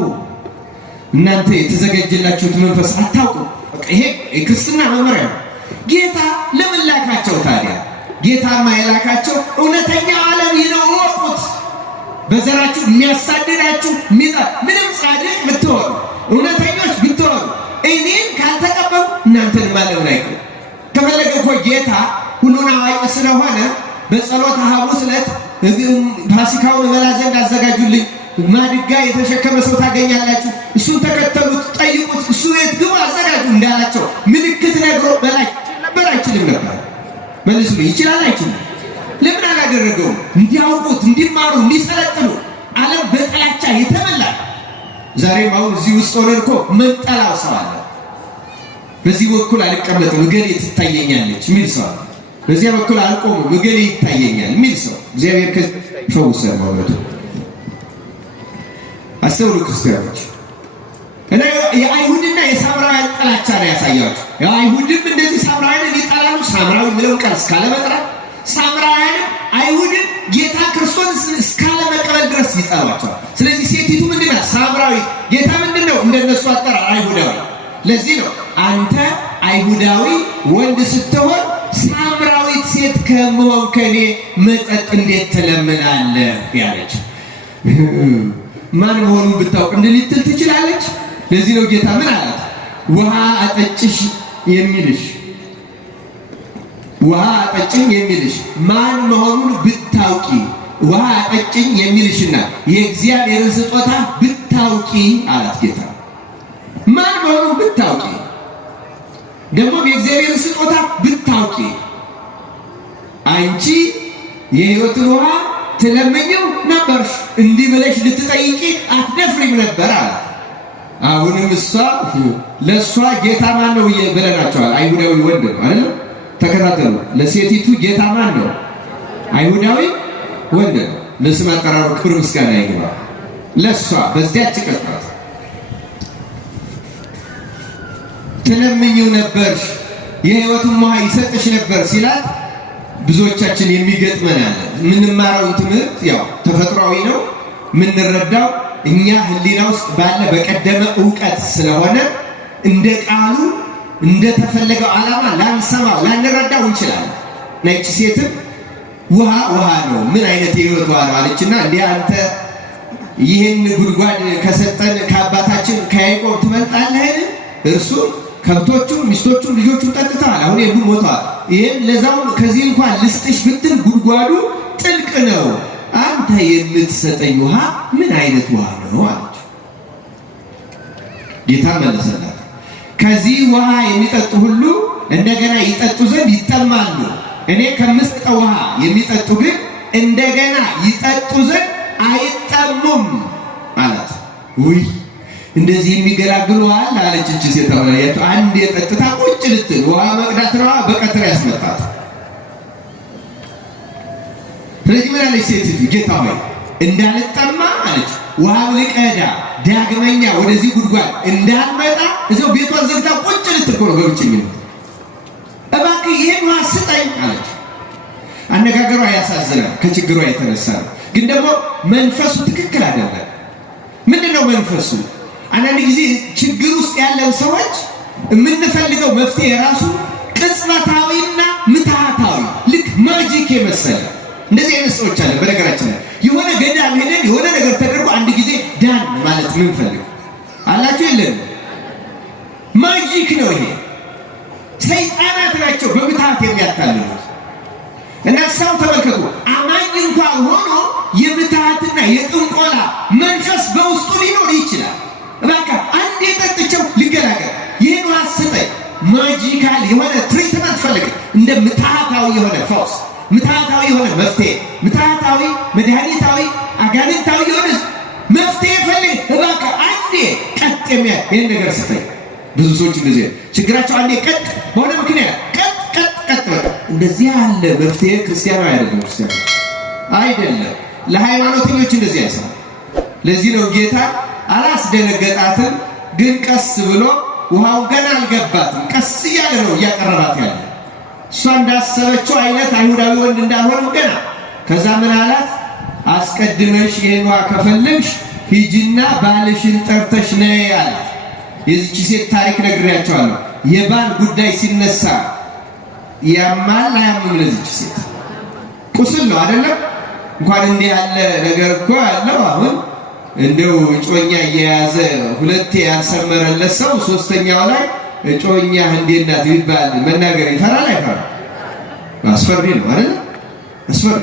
እናንተ የተዘጋጀላችሁት መንፈስ አታውቁ። ይሄ የክርስትና መመሪያ ነው። ጌታ ለምን ላካቸው ታዲያ? ጌታማ የላካቸው እውነተኛው ዓለም ይነው ወቁት። በዘራችሁ የሚያሳድዳችሁ ምንም ጻድቅ ብትሆኑ እውነተኞች ብትሆኑ እኔን ካልተቀበሉ እናንተን ማለምን አይቀር። ከፈለገ እኮ ጌታ ሁሉን አዋቂ ስለሆነ በጸሎተ ሐሙስ ዕለት ፋሲካውን እበላ ዘንድ አዘጋጁልኝ፣ ማድጋ የተሸከመ ሰው ታገኛላችሁ፣ እሱን ተከተሉት፣ ጠይቁት፣ እሱ ቤት ግቡ አዘጋጁ እንዳላቸው ምልክት ነግሮ በላይ ነበር። አይችልም ነበር? መልሱ ይችላል አይችልም? ለምን አላደረገውም? እንዲያውቁት፣ እንዲማሩ፣ እንዲሰለጥኑ። ዓለም በጥላቻ የተመላ ዛሬም አሁን እዚህ ውስጥ ሆነን እኮ መንጠላው ሰው አለ። በዚህ በኩል አልቀመጥም እገሌ ትታየኛለች የሚል ሰው አለ። በዚያ በኩል አልቆምም እገሌ ይታየኛል የሚል ሰው እግዚአብሔር ከፈውሰን ማለት ነው። አስተውሉ ክርስቲያኖች፣ እና የአይሁድና የሳምራውያን ጥላቻ ነው ያሳያችሁ። የአይሁድም እንደዚህ ሳምራውያንን ይጠላሉ። ሳምራዊ የሚለውን ቃል እስካለመጥራት ሳምራውያንም አይሁድን ጌታ ክርስቶስ እስካለመቀበል ድረስ ይጠሏቸዋል። ስለዚህ ሴቲቱ ምንድናት? ሳምራዊ። ጌታ ምንድነው? እንደነሱ አጠራር አይሁዳዊ። ለዚህ ነው አንተ አይሁዳዊ ወንድ ስትሆን ሳምራዊት ሴት ከመሆን ከኔ መጠጥ እንዴት ትለምናለህ ያለች። ማን መሆኑን ብታውቅ እንድልትል ትችላለች። ለዚህ ነው ጌታ ምን አላት? ውሃ አጠጭሽ የሚልሽ ውሃ አጠጭኝ የሚልሽ ማን መሆኑን ብታውቂ፣ ውሃ አጠጭኝ የሚልሽና የእግዚአብሔርን ስጦታ ብታውቂ አላት ጌታ። ማን መሆኑን ብታውቂ፣ ደግሞ የእግዚአብሔርን ስጦታ ብታውቂ አንቺ የሕይወትን ውሃ ትለምኘው ነበርሽ፣ እንዲህ ብለሽ ልትጠይቂ አትደፍሪም ነበር አለ። አሁንም እሷ ለእሷ ጌታ ማን ነው ብለናቸዋል። አይሁዳዊ ወንድ ነው አይደል? ተከታተሉ። ለሴቲቱ ጌታ ማን ነው? አይሁዳዊ ወንድ ነው። ለስም አጠራሩ ክብር ምስጋና ይግባ። ለሷ በዚያች ቅጽበት ትለምኚው ነበር የሕይወቱን ውሃ ይሰጥሽ ነበር ሲላት ብዙዎቻችን የሚገጥመን አለ። የምንማረው ትምህርት ያው ተፈጥሯዊ ነው። የምንረዳው እኛ ህሊና ውስጥ ባለ በቀደመ ዕውቀት ስለሆነ እንደ ቃሉ እንደተፈለገው ዓላማ ላንሰማው ላንረዳው እንችላለን። ነጭ ሴትም ውሃ ነው ምን አይነት የሕይወት ውሃ ነው አለችና እንዲህ አንተ ይህን ጉድጓድ ከሰጠን ከአባታችን ከያዕቆብ ትበልጣለህን? እርሱ ከብቶቹም ሚስቶቹም ልጆቹም ጠጥተዋል፣ አሁን የሉ ሞተዋል። ይህን ለዛውም ከዚህ እንኳን ልስጥሽ ብትል ጉድጓዱ ጥልቅ ነው። አንተ የምትሰጠኝ ውሃ ምን አይነት ውሃ ነው አለች። ጌታ መለሰላት፣ ከዚህ ውሃ የሚጠጡ ሁሉ እንደገና ይጠጡ ዘንድ ይጠማሉ። እኔ ከምሰጠው ውሃ የሚጠጡ ግን እንደገና ይጠጡ ዘንድ አይጠሙም አላት። ውይ እንደዚህ የሚገላግሉዋል አለች። እቺ ሴት ታውላያችሁ አንድ የጠጥታ ቁጭ ልትል ውሃ መቅዳት ነው በቀትር ያስመጣት። ስለዚህ ምን አለች ሴቲቱ? ጌታ ሆይ እንዳልጠማ አለች ውሃ ልቀዳ ዳግመኛ ወደዚህ ጉድጓድ እንዳልመጣ እዚያው ቤቷን ዘግታ ቁጭ ልትል ነው በብቸኝነት። እባክህ ይህን ውሃ ስጠኝ አለች። አነጋገሯ ያሳዝናል፣ ከችግሯ የተነሳ ነው። ግን ደግሞ መንፈሱ ትክክል አይደለም። ምንድነው መንፈሱ? አንዳንድ ጊዜ ችግር ውስጥ ያለን ሰዎች የምንፈልገው መፍትሄ የራሱ ቅጽበታዊና ምትሃታዊ ልክ ማጂክ የመሰለ እንደዚህ አይነት ሰዎች አለ። በነገራችን ላይ የሆነ ገዳም ሄደን የሆነ ነገር ተደርጎ አንድ ጊዜ ዳን ማለት ምን ፈልግ አላችሁ የለም? ማጂክ ነው ይሄ። ሰይጣናት ናቸው በምትሃት የሚያታልሉት። እና ሰው ተመልከቱ፣ አማኝ እንኳን ሆኖ የምትሃትና የጥንቆላ መንፈስ በውስጡ ሊኖር ይችላል። እባክህ አንዴ ጠጥቼው ልገላገል፣ ይህን ውሃ ስጠኝ። ማጂካል የሆነ ትሪትመንት ፈልግ፣ እንደ ምትሃታዊ የሆነ ፈውስ፣ ምትሃታዊ የሆነ መፍትሄ፣ ምትሃታዊ መድኃኒታዊ አጋንንታዊ የሆነ መፍትሄ ፈልግ። እባክህ አንዴ ቀጥ ይህን ነገር ስጠኝ። ብዙ ሰዎች እንደዚህ ችግራቸው አንዴ ቀጥ በሆነ ምክንያት ቀጥ እንደዚህ ያለ መፍትሄ ክርስቲያናዊ አይደለም። ክርስቲያኑ አይደለም። ለሃይማኖተኞች እንደዚህ አይሰራም። ለዚህ ነው ጌታ አላስደነገጣትም፣ ግን ቀስ ብሎ ውሃው ገና አልገባትም፣ ቀስ እያለ ነው እያቀረባት ያለ። እሷ እንዳሰበችው አይነት አይሁዳዊ ወንድ እንዳልሆነ ገና። ከዛ ምን አላት? አስቀድመሽ ይህን ውሃ ከፈለግሽ ሂጂና ባልሽን ጠርተሽ ነይ አላት። የዚች ሴት ታሪክ ነግሬያቸዋለሁ። የባል ጉዳይ ሲነሳ ያማል አያምም? ለዚች ሴት ቁስል ነው አይደለም? እንኳን እንዲህ ያለ ነገር እኮ ያለው አሁን እንደው እጮኛ እየያዘ ሁለቴ ያልሰመረለት ሰው ሶስተኛው ላይ እጮኛ እንዴት ናት ይባል መናገር ይፈራል አይፈራም? አስፈሪ ነው አይደል? አስፈሪ።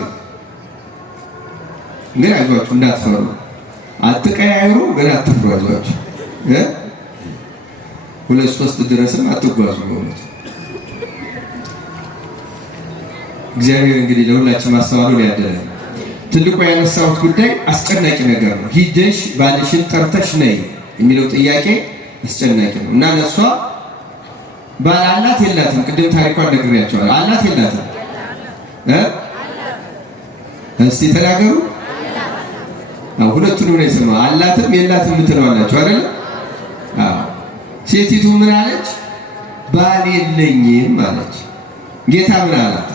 ግን አይዟችሁ እንዳትፈሩ፣ አትቀያይሩ፣ ግን አትፍሩ። አይዟችሁ ሁለት ሶስት ድረስም አትጓዙ። በእውነት እግዚአብሔር እንግዲህ ለሁላችን ማስተዋሉ ያደረገ ትልቁ ያነሳሁት ጉዳይ አስጨናቂ ነገር ነው። ሂደሽ ባልሽን ጠርተሽ ነይ የሚለው ጥያቄ አስጨናቂ ነው እና ለሷ ባል አላት የላትም? ቅድም ታሪኳን ነግሬያቸዋለሁ። አላት የላትም? እስቲ ተናገሩ። ሁለቱንም ነው የሰማው። አላትም የላትም የምትለዋላችሁ አይደል? ሴቲቱ ምን አለች? ባል የለኝም አለች። ጌታ ምን አላት?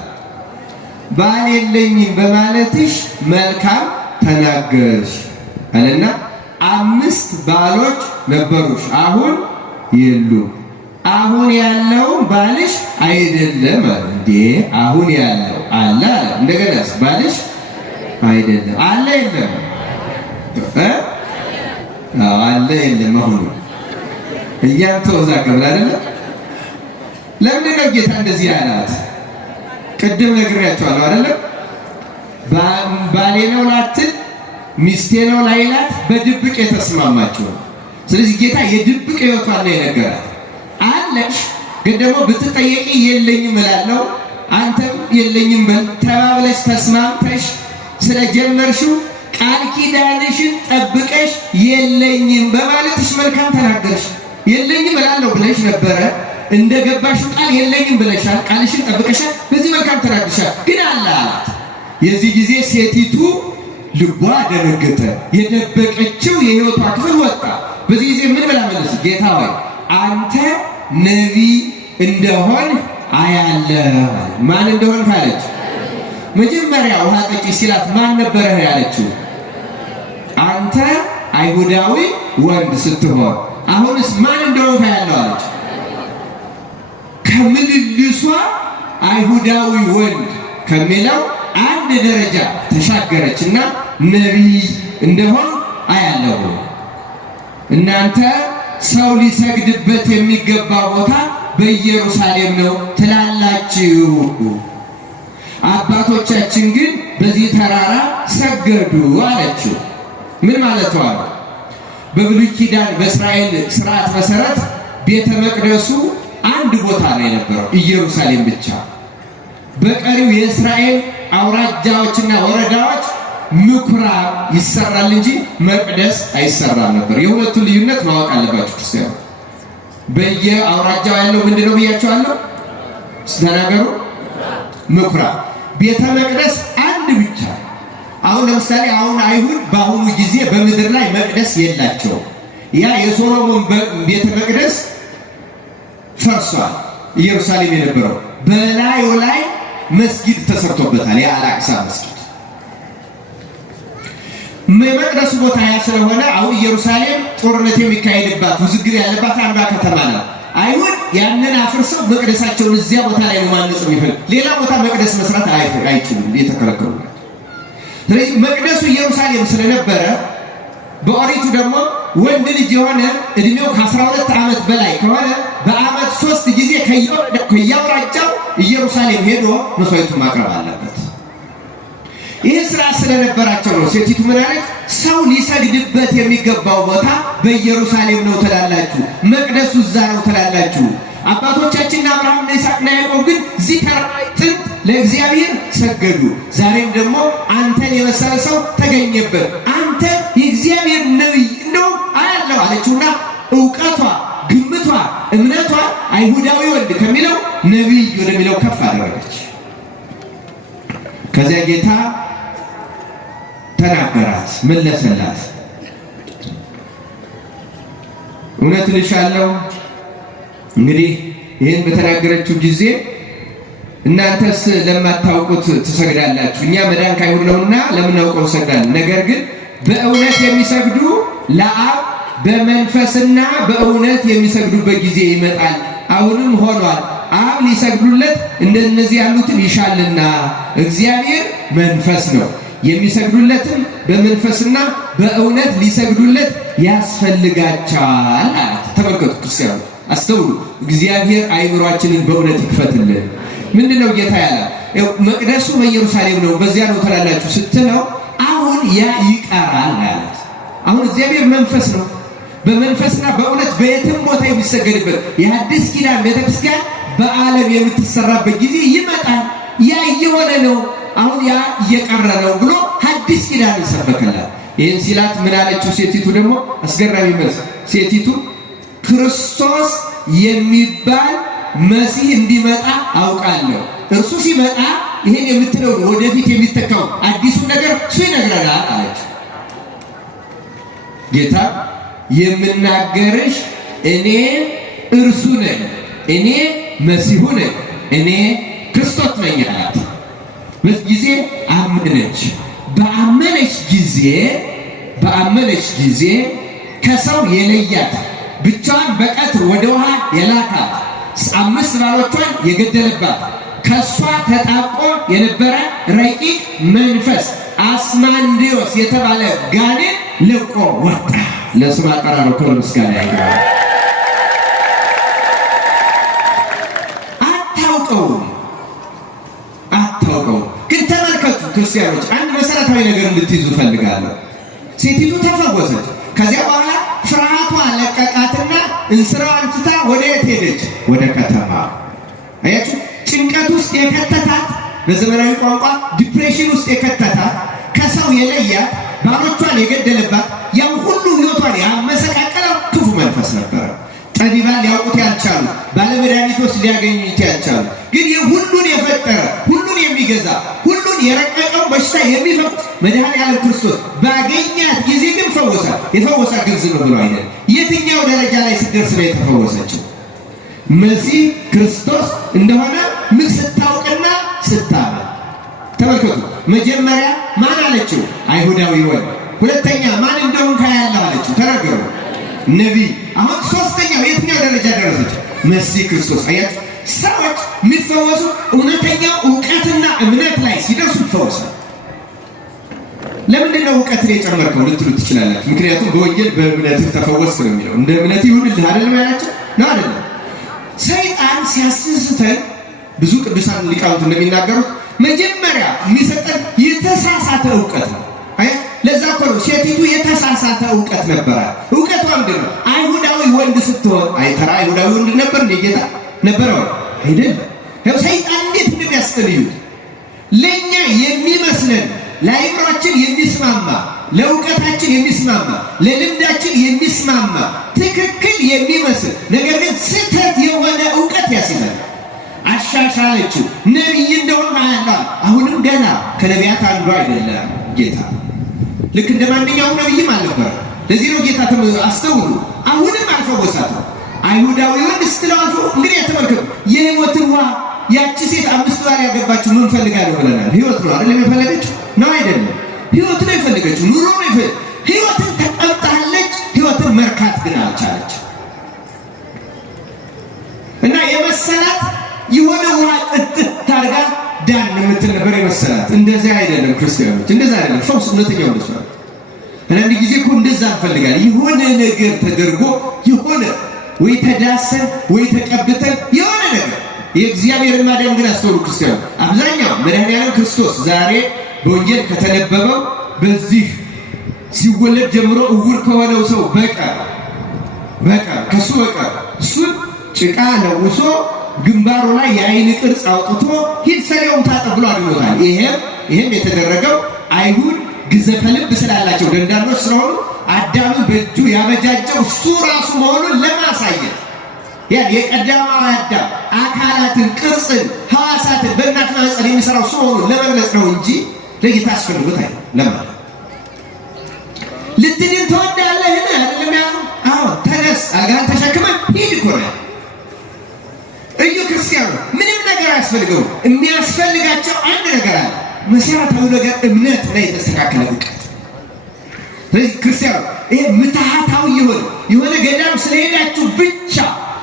ባል የለኝም በማለትሽ መልካም ተናገርሽ አለና 5 ባሎች ነበሩሽ፣ አሁን የሉም። አሁን ያለው ባልሽ አይደለም አለ። እንዴ አሁን ያለው አለ አለ። እንደገናስ ባልሽ አይደለም አለ የለም? አለ የለም። አሁን እኛም ተወዛገብን አይደለ? ለምን ነው ጌታ እንደዚህ ያላት? ቅድም ነግሬያቸዋለሁ አይደለ? ባሌ ነው ላትል ሚስቴ ነው ላይላት በድብቅ የተስማማቸው። ስለዚህ ጌታ የድብቅ ሕይወቷን ነው የነገራት። አለሽ ግን ደግሞ ብትጠየቂ የለኝም እላለሁ፣ አንተም የለኝም በል ተባብለሽ ተስማምተሽ ስለጀመርሽው ቃል ኪዳንሽን ጠብቀሽ የለኝም በማለትሽ መልካም ተናገርሽ። የለኝም እላለሁ ብለሽ ነበረ፣ እንደገባሽ ቃል የለኝም ብለሻል፣ ቃልሽን ጠብቀሻል፣ በዚህ መልካም ተናግረሻል። ግን አለ አላት። የዚህ ጊዜ ሴቲቱ ልቧ ደነገጠ። የደበቀችው የሕይወቷ ክፍል ወጣ። በዚህ ጊዜ ምን ብላ መለሰች? ጌታ ሆይ አንተ ነቢይ እንደሆን አያለሁ። ማን እንደሆን ካለች መጀመሪያ ውሃ ጠጪ ሲላት ማን ነበረ ያለችው? አንተ አይሁዳዊ ወንድ ስትሆን አሁንስ ማን እንደሆን ያለው አለች። ከምልልሷ አይሁዳዊ ወንድ ከሚለው አንድ ደረጃ ተሻገረችና ነቢይ እንደሆን አያለሁ። እናንተ ሰው ሊሰግድበት የሚገባ ቦታ በኢየሩሳሌም ነው ትላላችሁ፣ አባቶቻችን ግን በዚህ ተራራ ሰገዱ አለችው። ምን ማለት ነው? በብሉይ ኪዳን በእስራኤል ስርዓት መሰረት ቤተ መቅደሱ አንድ ቦታ ላይ ነበረው፣ ኢየሩሳሌም ብቻ። በቀሪው የእስራኤል አውራጃዎችና ወረዳዎች ምኩራብ ይሰራል እንጂ መቅደስ አይሰራም ነበር። የሁለቱን ልዩነት ማወቅ አለባችሁ ክርስቲያኑ። በየአውራጃው ያለው ምንድነው ብያቸዋለሁ? ተናገሩ። ምኩራብ። ቤተ መቅደስ አንድ ብቻ። አሁን ለምሳሌ አይሁድ በአሁኑ ጊዜ በምድር ላይ መቅደስ የላቸው። ያ የሶሎሞን ቤተ መቅደስ ፈርሷል። ኢየሩሳሌም የነበረው በላዩ ላይ መስጊድ ተሰርቶበታል። የአላቅሳ መስጊድ መቅደሱ ቦታ ያ ስለሆነ አሁን ኢየሩሳሌም ጦርነት የሚካሄድባት ውዝግብ ያለባት አንዷ ከተማ ናት። አይሁድ ያንን አፍርሰው መቅደሳቸውን እዚያ ቦታ ላይ ነው ማነጽ የሚፈልግ። ሌላ ቦታ መቅደስ መስራት አይችሉም፣ የተከለከሉ ናቸው። ስለዚህ መቅደሱ ኢየሩሳሌም ስለነበረ በኦሪቱ ደግሞ ወንድ ልጅ የሆነ እድሜው ከ12 ዓመት በላይ ከሆነ በዓመት 3 ጊዜ ከየአውራጃው ኢየሩሳሌም ሄዶ መስዋዕቱን ማቅረብ አለበት። ይህ ስራ ስለነበራቸው ነው ሴቲቱ ምን አለች? ሰው ሊሰግድበት የሚገባው ቦታ በኢየሩሳሌም ነው ትላላችሁ፣ መቅደሱ እዛ ነው ትላላችሁ። አባቶቻችንና አብርሃምና ይስሐቅና ያዕቆብ ግን እዚህ ተራራይትን ለእግዚአብሔር ሰገዱ። ዛሬም ደግሞ አንተን የመሰለ ሰው ተገኘበት፣ አንተ የእግዚአብሔር ነቢይ እንደው አያለው አለችውና እውቀቷ፣ ግምቷ፣ እምነቷ አይሁዳዊ ወንድ ከሚለው ነቢይ ወደሚለው ከፍ አደረገች። ከዚያ ጌታ ተናገራት፣ መለሰላት። እውነት እልሻለሁ እንግዲህ ይህን በተናገረችው ጊዜ እናንተስ ለማታውቁት ትሰግዳላችሁ፣ እኛ መዳን ከአይሁድ ነውና ለምናውቀው እንሰግዳለን። ነገር ግን በእውነት የሚሰግዱ ለአብ በመንፈስና በእውነት የሚሰግዱበት ጊዜ ይመጣል፣ አሁንም ሆኗል። አብ ሊሰግዱለት እንደነዚህ ያሉትን ይሻልና፣ እግዚአብሔር መንፈስ ነው፣ የሚሰግዱለትም በመንፈስና በእውነት ሊሰግዱለት ያስፈልጋቸዋል አላት። ተመልከቱ ክርስቲያኑ አስተውሉ። እግዚአብሔር አይምሯችንን በእውነት ይክፈትልን። ምንድነው ጌታ ያለ? መቅደሱ በኢየሩሳሌም ነው በዚያ ነው ትላላችሁ ስትለው አሁን ያ ይቀራል አላት። አሁን እግዚአብሔር መንፈስ ነው፣ በመንፈስና በእውነት በየትም ቦታ የሚሰገድበት የሐዲስ ኪዳን ቤተክርስቲያን በዓለም የምትሰራበት ጊዜ ይመጣል። ያ እየሆነ ነው፣ አሁን ያ እየቀረ ነው ብሎ ሐዲስ ኪዳን ይሰበከላል። ይህን ሲላት ምን አለችው ሴቲቱ? ደግሞ አስገራሚ መልስ። ሴቲቱ ክርስቶስ የሚባል መሲህ እንዲመጣ አውቃለሁ፣ እርሱ ሲመጣ ይህን የምትለው ወደፊት የሚተካው አዲሱ ነገር እሱ ይነግረናል አለች። ጌታ የምናገርሽ እኔ እርሱ ነኝ፣ እኔ መሲሁ ነኝ፣ እኔ ክርስቶስ ነኝ አላት። በዚህ ጊዜ አመነች። በአመነች ጊዜ ከሰው የለያት ብቻዋን በቀትር ወደ ውሃ የላካት 5 ባሎቿን የገደለባት ከሷ ተጣብቆ የነበረ ረቂቅ መንፈስ አስማንዲዮስ የተባለ ጋኔን ለቆ ወጣ። ለስሙ አጠራሩ ክብር ምስጋና ይግባው። አታውቀው ግን ተመልከቱ ክርስቲያኖች፣ አንድ መሰረታዊ ነገር እንድትይዙ ፈልጋለሁ። ሴቲቱ ተፈወሰች። ከዚያ በኋላ ፍርሃቷ ለቀቃትና እንስራዋን ትታ ወደ የት ሄደች? ወደ ከተማ። አያችሁ፣ ጭንቀት ውስጥ የከተታት በዘመናዊ ቋንቋ ዲፕሬሽን ውስጥ የከተታት ከሰው የለያት ባሎቿን የገደለባት ያው ሁሉ ሕይወቷን ያመሰቃቀለው ክፉ መንፈስ ነበረ። ጠቢባን ሊያውቁት ያልቻሉ፣ ባለመድኃኒቶች ሊያገኙት ያልቻሉ፣ ግን ሁሉን የፈጠረ ሁሉን የሚገዛ ሁሉን የትኛውን የረቀቀው በሽታ የሚፈውስ መድኃኔዓለም ክርስቶስ ባገኛት ጊዜ ግን ፈወሳት። የፈወሳት ግን ዝም ብሎ አይደለም። የትኛው ደረጃ ላይ ስትደርስ ነው የተፈወሰችው? መሲህ ክርስቶስ እንደሆነ ምን ስታውቅና ስታምን። ተመልከቱ። መጀመሪያ ማን አለችው? አይሁዳዊ ወይ። ሁለተኛ ማን እንደሆነ ካያለው አለችው። ተናገሩ። ነቢይ። አሁን ሶስተኛው የትኛው ደረጃ ደረሰች? መሲህ ክርስቶስ። አያችሁ፣ ሰዎች የሚፈወሱ እውነተኛው እውቀትና እምነት ላይ ሲደርሱ ይፈወሳል። ለምንድን ነው እውቀትን የጨመርከው ልትሉ ትችላላችሁ። ምክንያቱም በወንጌል በእምነትህ ተፈወስክ ነው የሚለው። እንደ እምነት ይሁንልህ አይደለም ያላቸው ነው አይደለም። ሰይጣን ሲያስስተን ብዙ ቅዱሳን ሊቃውንት እንደሚናገሩት መጀመሪያ የሚሰጠን የተሳሳተ እውቀት ነው። ለዛ እኮ ነው ሴቲቱ የተሳሳተ እውቀት ነበራት። እውቀቷ ምንድን ነው? አይሁዳዊ ወንድ ስትሆን አይተራ አይሁዳዊ ወንድ ነበር እንደ ጌታ ነበረ አይደለም። ሰይጣን እንዴት እንደሚያስፈልዩት ለእኛ የሚመስለን ለአይምሯችን የሚስማማ ለእውቀታችን የሚስማማ ለልምዳችን የሚስማማ ትክክል የሚመስል ነገር ግን ስህተት የሆነ እውቀት ያስይዛል። አሻሻለችው። ነቢይ እንደሆነ አያላ አሁንም ገና ከነቢያት አንዱ አይደለም ጌታ። ልክ እንደ ማንኛውም ነቢይም አልነበረ። ለዚህ ነው ጌታ አስተውሉ፣ አሁንም አልፈወሳትም። አይሁዳዊ ወንድ ስትለው አልፎ እንግዲህ ተመልከቱ። የሕይወትን ውሃ ያቺ ሴት 5 ባል ያገባችው ምን ፈልጋለሁ ብለናል? ሕይወት ነው አይደለም የፈለገችው? ነው አይደለም? ሕይወት ነው የፈለገችው፣ ኑሮ ነው የፈለገችው። ሕይወትን ተቀምጣለች። ሕይወትን መርካት ግን አልቻለች። እና የመሰላት የሆነ ውሃ ጥጥት ታርጋ ዳን የምትል ነበር የመሰላት። እንደዚያ አይደለም ክርስቲያኖች፣ እንደዛ አይደለም። ፈውስ እውነተኛው እንደሱ ነው። አንዳንድ ጊዜ እኮ እንደዛ እንፈልጋለን። የሆነ ነገር ተደርጎ የሆነ ወይ ተዳሰን ወይ ተቀብተን የሆነ ነገር የእግዚአብሔርን ማዳን ግን አስተውሉ ክርስቲያኖች። አብዛኛው መድኃኔዓለም ክርስቶስ ዛሬ በወንጌል ከተነበበው በዚህ ሲወለድ ጀምሮ እውር ከሆነው ሰው በቀር ከሱ በቀር እሱን ጭቃ ለውሶ ግንባሩ ላይ የአይን ቅርጽ አውጥቶ ሂድ ሰሌውን ታጠብ ብሎ አድኖታል። ይሄም የተደረገው አይሁድ ግዘፈ ልብ ስላላቸው ደንዳኖች ስለሆኑ አዳምን በእጁ ያበጃጀው እሱ ራሱ መሆኑን ለማሳየት ያን የቀዳማው አዳም አካላትን፣ ቅርጽን፣ ሕዋሳትን በእናት ማህፀን የሚሰራው እሱ መሆኑን ለመግለጽ ነው እንጂ ለጌታ አስፈልጎት አይደለም። ለማለት ልትድን ትወዳለህ አይደለም ያለው? አዎ ተነስ፣ አልጋህን ተሸክመህ ሂድ እኮ ነው። እዩ ክርስቲያኑ ምንም ነገር አያስፈልገው። የሚያስፈልጋቸው አንድ ነገር አለ። መሰረታዊ ነገር እምነት ላይ የተስተካከለ እውቀት። ስለዚህ ክርስቲያኑ ይሄ ምትሃታዊ የሆነ ገዳም ስለሄዳችሁ ብቻ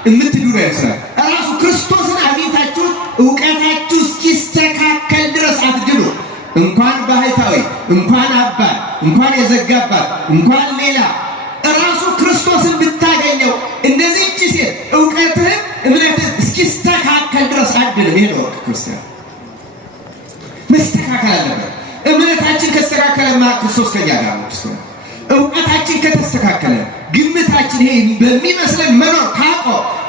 የምትድኑ አይመስላል። ራሱ ክርስቶስን አግኝታችሁ እውቀታችሁ እስኪስተካከል ድረስ አትድኑ። እንኳን ባህታዊ፣ እንኳን አባት፣ እንኳን የዘጋባት፣ እንኳን ሌላ ራሱ ክርስቶስን ብታገኘው እንደዚህ እቺ ሴት እውቀትህን እምነትህን እስኪስተካከል ድረስ አድንም። ይሄ ነው ክርስቲያን መስተካከል አለበት። እምነታችን ከስተካከለማ ክርስቶስ ከኛ ጋር ነው። እውቀታችን ከተስተካከለ ግምታችን ይሄ በሚመስለን መኖር ካቆ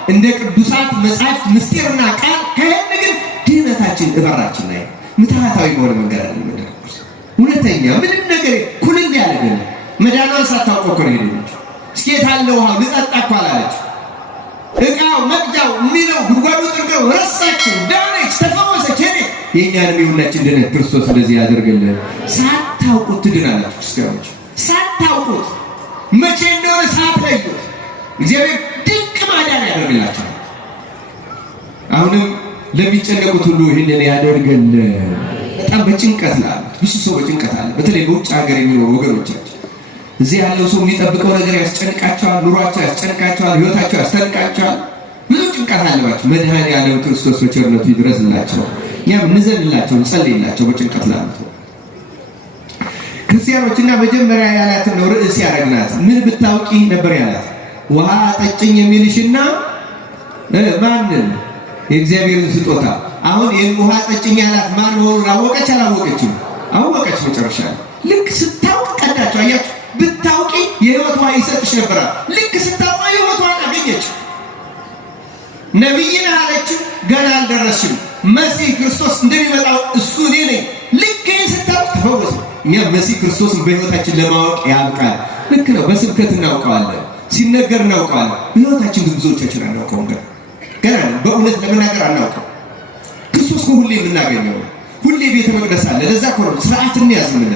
እንደ ቅዱሳት መጻሕፍት ምስጢርና ቃል ከሄድን ግን ድህነታችን እበራችን ላይ ምትሃታዊ በሆነ መንገድ አለ። እውነተኛ ምንም ነገር ኩልል ያለ ግን መዳኗን ሳታውቀው እኮ ነው ሄደች። እስኪ የት አለ ውሃው ልጠጣ እኮ አላለች። እቃው መቅጃው የሚለው ጉድጓዱ ጥርገው ረሳችው፣ ዳነች፣ ተፈወሰች። ሄደ። የእኛንም የሁላችን ድነት ክርስቶስ እንደዚህ ያደርግልን። ሳታውቁት ትድናላችሁ ክርስቲያኖች። ሳታውቁት መቼ እንደሆነ ሳትለዩት እግዚአብሔር ድንቅ ማዳን ያደርግላቸዋል። አሁንም ለሚጨነቁት ሁሉ ይህንን ያደርግልን። በጣም በጭንቀት ላሉት ብዙ ሰው በጭንቀት አለ። በተለይ በውጭ ሀገር የሚኖሩ ወገኖቻችን እዚህ ያለው ሰው የሚጠብቀው ነገር ያስጨንቃቸዋል፣ ኑሯቸው ያስጨንቃቸዋል፣ ህይወታቸው ያስጨንቃቸዋል። ብዙ ጭንቀት አለባቸው። መድኃኔዓለም ክርስቶስ በቸርነቱ ይድረስላቸው። እኛም እንዘንላቸው፣ እንጸልይላቸው በጭንቀት ላሉት ክርስቲያኖችና መጀመሪያ ያላትን ነው ርዕስ ያደረግናት። ምን ብታውቂ ነበር ያላት? ውሃ ጠጭኝ የሚልሽና ማንን? የእግዚአብሔርን ስጦታ። አሁን ውሃ ጠጭኝ ያላት ማን መሆኑን አወቀች አላወቀችም? አወቀች። መጨረሻ ልክ ስታውቅ ቀዳቸው። አያችሁ፣ ብታውቂ የህይወት ውሃ ይሰጥሽ ነበራል። ልክ ስታውቂ የህይወት ውሃ አገኘች። ነቢይን አለችው፣ ገና አልደረስሽም። መሲህ ክርስቶስ እንደሚመጣው እሱ እኔ ነኝ። ልክ ይህን ስታውቅ ተፈወሰ። እኛ መሲህ ክርስቶስን በህይወታችን ለማወቅ ያብቃል። ልክ ነው። በስብከት እናውቀዋለን፣ ሲነገር እናውቀዋለን። በህይወታችን ግን ብዙዎቻችን አናውቀውም። ገና በእውነት ለመናገር አናውቀው። ክርስቶስ ሁሌ የምናገኘው ሁሌ ቤተ መቅደስ አለ። ለዛ ኮሮ ስርዓት እንያዝ ምን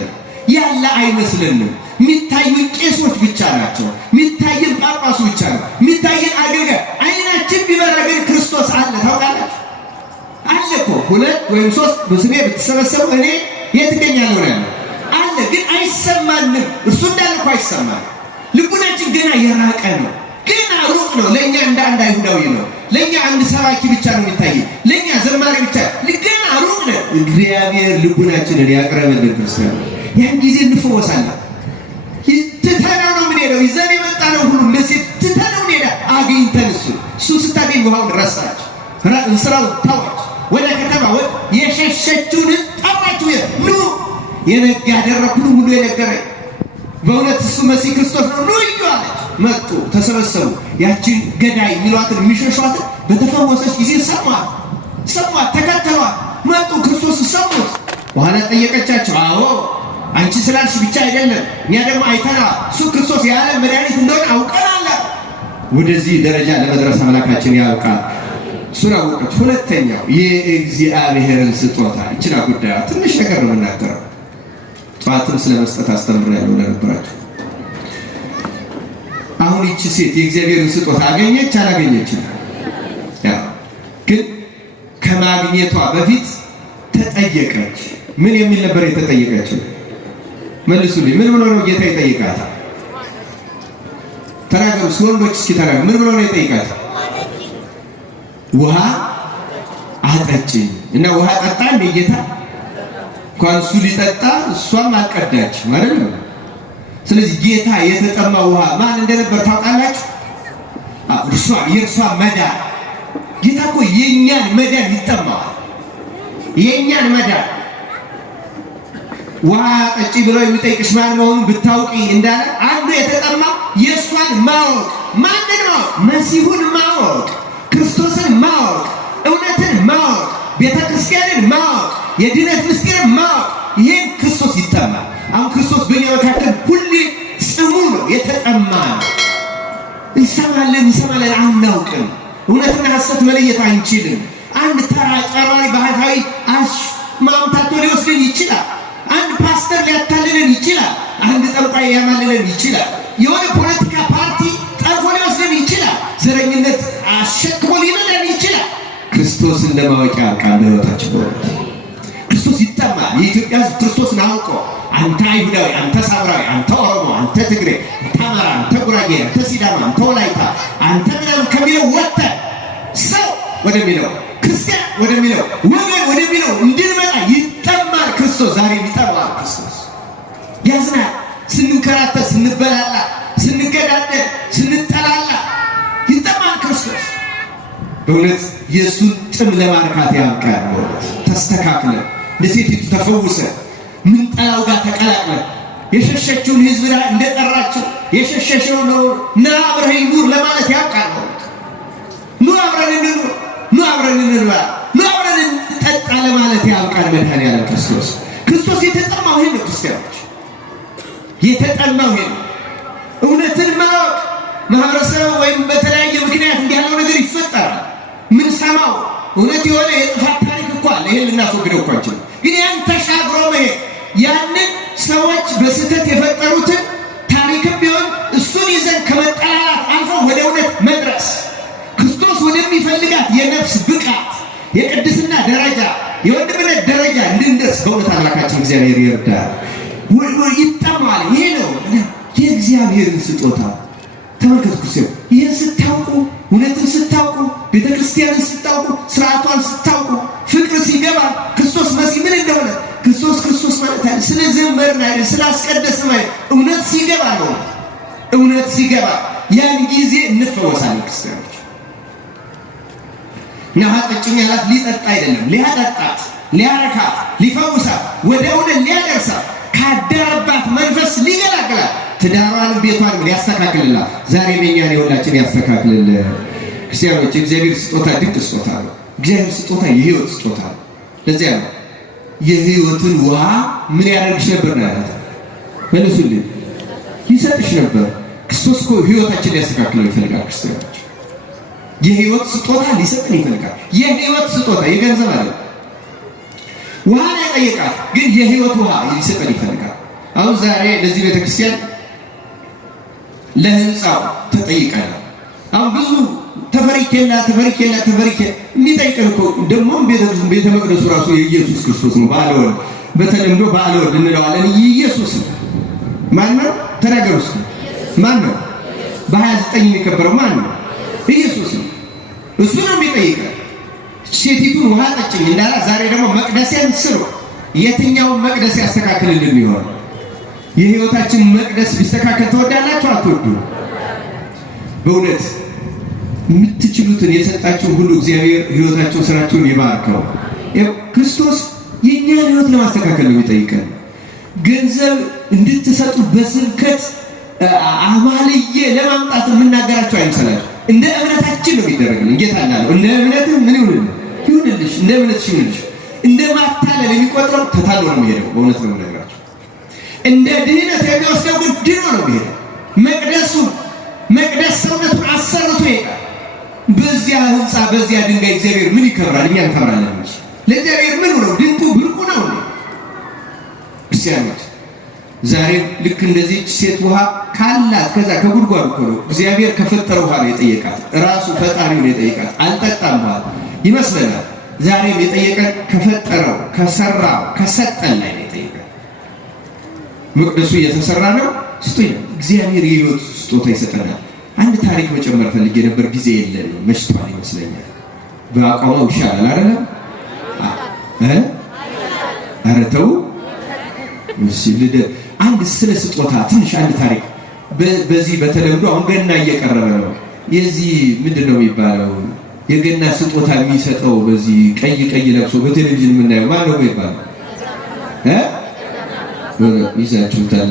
ያለ አይመስልንም። የሚታዩን ቄሶች ብቻ ናቸው። የሚታየን ጳጳሱ ብቻ ነው። የሚታየን አገልጋይ አይናችን ቢበረግን ክርስቶስ አለ። ታውቃላችሁ አለ እኮ 2 ወይም 3 በስሜ ብትሰበሰቡ እኔ የት እገኛለሁ ነው ያለው አለ። ግን አይሰማንም። እርሱ እንዳለ እኮ አይሰማንም። ልቡናችን ገና የራቀ ነው። ገና ሩቅ ነው። ለእኛ እንደ አንድ አይሁዳዊ ነው። ለእኛ አንድ ሰባኪ ብቻ ነው የሚታየን። ለእኛ ዘማሪ ብቻ ገና ሩቅ ነው። እግዚአብሔር ልቡናችንን ያቅርብልን። ክርስቲያን ያን ጊዜ እንፈወሳለን። ትተነው ነው የምንሄደው። ይዘን የመጣነው ሁሉ ለሴት ትተነው እንሄዳ አግኝተን እሱ ስታገኝ ውሃውን ረሳች፣ ስራው ታዋች፣ ወደ ከተማ የሸሸችውን ጠራችሁ። ኑ የነጋ ያደረኩት ሁሉ የነገረኝ በእውነት እሱ መሲህ ክርስቶስ ነው ኑ እዩ አለች። መጡ፣ ተሰበሰቡ። ያችን ገዳይ የሚሏትን የሚሸሿትን በተፈወሰች ጊዜ ሰሟት፣ ተከተሏት፣ መጡ። ክርስቶስ ሰሙት። በኋላ ጠየቀቻቸው። አዎ አንቺ ስላልሽ ብቻ አይደለም፣ እኛ ደግሞ አይተናል። እሱ ክርስቶስ የዓለም መድኃኒት እንደሆነ አውቀናል። ወደዚህ ደረጃ ለመድረስ አምላካችን ያውቃል። እሱን አወቀች። ሁለተኛው የእግዚአብሔርን ስጦታ ይችላ ጉዳይ ትንሽ ነገር ነው የምናገረው። ጠዋትም ስለ መስጠት አስተምሬያለሁ ለነበራችሁ። አሁን ይቺ ሴት የእግዚአብሔርን ስጦታ አገኘች አላገኘችም? ግን ከማግኘቷ በፊት ተጠየቀች። ምን የሚል ነበር የተጠየቀችው? መልሱልኝ። ምን ብሎ ነው ጌታ ይጠይቃት? ተናገሩ ወንዶች፣ እስኪ ተናገሩ። ምን ብሎ ነው ይጠይቃት? ውሃ አጠጪኝ። እና ውሃ ጠጣ እንደ ጌታ እንኳን እሱ ሊጠጣ እሷም አልቀዳች ማለት ነው። ስለዚህ ጌታ የተጠማ ውሃ ማን እንደነበር ታውቃላችሁ? የእርሷ መዳን። ጌታ እኮ የእኛን መዳን ይጠማዋል። የእኛን መዳን ውሃ ጠጪ ብሎ የሚጠይቅሽ ማን መሆኑን ብታውቂ እንዳለ አንዱ የተጠማ የእሷን ማወቅ። ማንን ማወቅ? መሲሁን ማወቅ፣ ክርስቶስን ማወቅ፣ እውነትን ማወቅ፣ ቤተ ክርስቲያንን ማወቅ፣ የድነት ምስጢርን ማወቅ። ይህም ክርስቶስ ይጠማል። አሁን ክርስቶስ በእኛ መካከል ሁሌ ጽሙ ነው፣ የተጠማ ነው። እንሰማለን፣ አናውቅም። እውነትና ሐሰት መለየት አንችልም። አንድ ተራ ጨራሪ ባህታዊ ማምታቶ ሊወስድን ይችላል። አንድ ፓስተር ሊያታልለን ይችላል። አንድ ጠንቋይ ያማልለን ይችላል። የሆነ ፖለቲካ ፓርቲ ጠርፎ ሊወስድን ይችላል። ዘረኝነት አሸክሞ ሊነዳን ይችላል። ክርስቶስን ለማወቂያ ቃል በሕይወታችን ክርስቶስ ይጠማል። የኢትዮጵያ ሕዝብ ክርስቶስን አውቆ አንተ አይሁዳዊ፣ አንተ ሳምራዊ፣ አንተ ኦሮሞ፣ አንተ ትግሬ፣ አንተ አማራ፣ አንተ ጉራጌ፣ አንተ ሲዳማ፣ አንተ ወላይታ፣ አንተ ምናምን ከሚለው ወጥተን ሰው ወደሚለው ክርስቲያን ወደሚለው ወገን ወደሚለው እንድንመጣ ይጠማል ክርስቶስ። ዛሬ ይጠማል ክርስቶስ። ያዝናል ስንከራተት፣ ስንበላላ፣ ስንገዳደል፣ ስንጠላላ ይጠማል ክርስቶስ። በእውነት የእሱን ጥም ለማርካት ያብቃል። ተስተካክለን ለሴቲቱ ተፈውሰን ምንጠላው ጋር ተቀላቅለን የሸሸችውን ሕዝብ እንደጠራችው የሸሸሸው ነው ና አብረኸኝ ኑር ለማለት ያብቃል። ኑ አብረን እንኑር፣ ኑ አብረን እንብላ፣ ኑ አብረን እንጠጣ ለማለት ያብቃል። መድኃኒዓለም ክርስቶስ የተጠማው ይሄ ነው። ክርስቲያኖች የተጠማው ይሄ ነው። እውነትን ማወቅ ማህበረሰብ ወይም በተለያየ ምክንያት እንዲህ ያለው ነገር ይፈጠራል። ምን ሰማው እውነት የሆነ የጥፋት ታሪክ እኮ አለ። ይሄን ልናስወግደው እኮ አንችልም። ግን ያን ተሻግሮ መሄድ ያንን ሰዎች በስህተት የፈጠሩትን ታሪክም ቢሆን እሱን ይዘን ከመጠላላት አልፎ ወደ እውነት መድረስ ክርስቶስ ወደሚፈልጋት የነፍስ ብቃት፣ የቅድስና ደረጃ፣ የወንድምነት ደረጃ እንድንደርስ በእውነት አምላካችን እግዚአብሔር ይርዳል። ይጠማል። ይሄ ነው የእግዚአብሔርን ስጦታ። ተመልከቱ ክርስቲያን፣ ይህን ስታውቁ፣ እውነትን ስታውቁ፣ ቤተክርስቲያንን ስታውቁ፣ ስርዓቷን ስታውቁ፣ ፍቅር ሲገባ ክርስቶስ መሲህ ምን እንደሆነ ክርስቶስ ማለት አይደል፣ ስለ ዘመርን አይደል፣ ስላስቀደስን አይደል፣ እውነት ሲገባ ነው። እውነት ሲገባ ያን ጊዜ እንፈወሳለን ክርስቲያኖች። እና ጠጭኝ ያላት ሊጠጣ አይደለም፣ ሊያጠጣት፣ ሊያረካት፣ ሊፈውሳት፣ ወደ እውነት ሊያደርሳት፣ ካደረባት መንፈስ ሊገላግላት፣ ትዳሯን ቤቷን ሊያስተካክልላት፣ ዛሬ የእኛን የሁላችን ያስተካክልልን። ክርስቲያኖች የእግዚአብሔር ስጦታ ድንቅ ስጦታ ነው። እግዚአብሔር ስጦታ የህይወት ስጦታ ነው። ለዚያ ነው የህይወትን ውሃ ምን ያደርግሽ ነበር ነው ያላት? መልሱልኝ። ይሰጥሽ ነበር። ክርስቶስ እኮ ህይወታችን ሊያስተካክለው ይፈልጋል። ክርስቲያኖች የህይወት ስጦታ ሊሰጥን ይፈልጋል። የህይወት ስጦታ የገንዘብ አይደለም። ውሃ ነው የጠየቃት፣ ግን የህይወት ውሃ ሊሰጠን ይፈልጋል። አሁን ዛሬ ለዚህ ቤተክርስቲያን ለህንፃው ተጠይቀናል። አሁን ብዙ ተፈሪኬላ የሚጠይቀን እኮ ደግሞ ቤተ መቅደሱ ራሱ የኢየሱስ ክርስቶስ ነው። ባለወልድ በተለምዶ ባለወልድ እንለዋለን። ኢየሱስ ነው። ማን ነው? ተናገሩ እስኪ። ማን ነው? በ29 የሚከበረው ማን ነው? ኢየሱስ ነው። እሱ ነው የሚጠይቀን። ሴቲቱን ውሃ ጠጭኝ እንዳላ ዛሬ ደግሞ መቅደሴን ስሩ። የትኛውን መቅደስ ያስተካክልልን ይሆን? የህይወታችን መቅደስ ቢስተካከል ትወዳላችሁ አትወዱ? በእውነት የምትችሉትን የሰጣችሁን ሁሉ እግዚአብሔር ህይወታችሁን ስራችሁን ይባርከው። ክርስቶስ የእኛን ህይወት ለማስተካከል ነው የሚጠይቀን። ገንዘብ እንድትሰጡ በስብከት አማልዬ ለማምጣት የምናገራቸው አይመስላችሁ። እንደ እምነታችን ነው የሚደረግልን። ጌታ እንዳለው እንደ እምነትህ ምን ይሁንልሽ፣ እንደ እምነትሽ ይሁንልሽ። እንደ ማታለል የሚቆጥረው ተታሎ ነው የሚሄደው። በእውነት ነው የምነግራችሁ። እንደ ድህነት የሚወስደው ግን ድኖ ነው የሚሄደው። መቅደስ ሰውነቱን አሰርቶ ይሄዳል። በዚያ ህንፃ በዚያ ድንጋይ እግዚአብሔር ምን ይከብራል? እኛ እንከብራለን እንጂ ለእግዚአብሔር ምን ነው? ድንቁ ብርቁ ነው። ክርስቲያኖች ዛሬ ልክ እንደዚህ ሴት ውሃ ካላት ከዛ ከጉድጓዱ እኮ ነው እግዚአብሔር ከፈጠረው ውሃ ነው የጠየቃት። ራሱ ፈጣሪው ነው የጠየቃት። አልጠጣም ውሃ ይመስለናል። ዛሬም የጠየቀን ከፈጠረው ከሰራው ከሰጠን ላይ ነው የጠየቀን። መቅደሱ እየተሰራ ነው። ስጦታ እግዚአብሔር የህይወት ስጦታ ይሰጠናል። አንድ ታሪክ መጨመር ፈልጌ ነበር፣ ጊዜ የለን መሽቷል ይመስለኛል። በአቋማው ይሻላል አይደለም? ኧረ ተው አንድ ስለ ስጦታ ትንሽ አንድ ታሪክ በዚህ በተለምዶ አሁን ገና እየቀረበ ነው። የዚህ ምንድን ነው የሚባለው የገና ስጦታ የሚሰጠው በዚህ ቀይ ለብሶ በቴሌቪዥን የምናየው ማን ነው የሚባለው? ይዛችሁታል።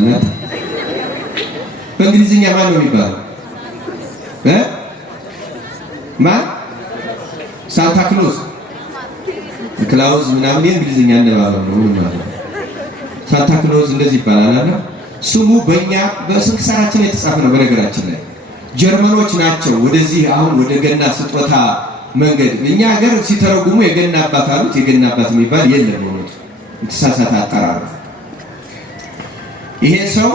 በእንግሊዝኛ ማን ነው የሚባለው? ማን? ሳንታ ክላውዝ ምናምን የእንግሊዝኛ አነባበብ ነው ማለት ነው። ሳንታ ክሎዝ እንደዚህ ይባላል አይደል? ስሙ በእኛ በስንክሳራችን የተጻፈ ነው። በነገራችን ላይ ጀርመኖች ናቸው ወደዚህ አሁን ወደ ገና ስጦታ መንገድ እኛ ሀገር ሲተረጉሙ የገና አባት አሉት። የገና አባት የሚባል የለም ነው፣ የተሳሳተ አጠራር። ይሄ ሰው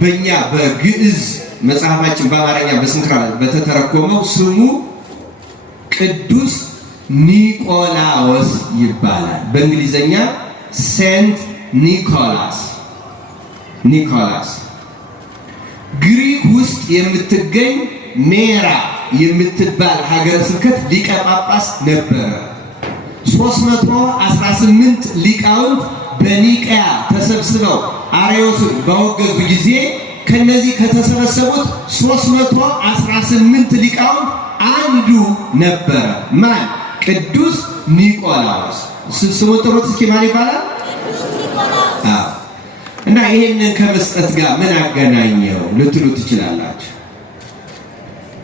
በእኛ በግዕዝ መጽሐፋችን በአማርኛ በስንክራ በተተረጎመው ስሙ ቅዱስ ኒቆላዎስ ይባላል። በእንግሊዘኛ ሴንት ኒኮላስ ግሪክ ውስጥ የምትገኝ ሜራ የምትባል ሀገረ ስብከት ሊቀ ጳጳስ ነበረ። 318 ሊቃውንት በኒቅያ ተሰብስበው አርዮስን ባወገዙ ጊዜ ከነዚህ ከተሰበሰቡት 318 ሊቃውንት አንዱ ነበረ። ማን? ቅዱስ ኒቆላዎስ። ስሙ ጥሩት እስኪ ማን ይባላል? እና ይሄንን ከመስጠት ጋር ምን አገናኘው ልትሉ ትችላላችሁ።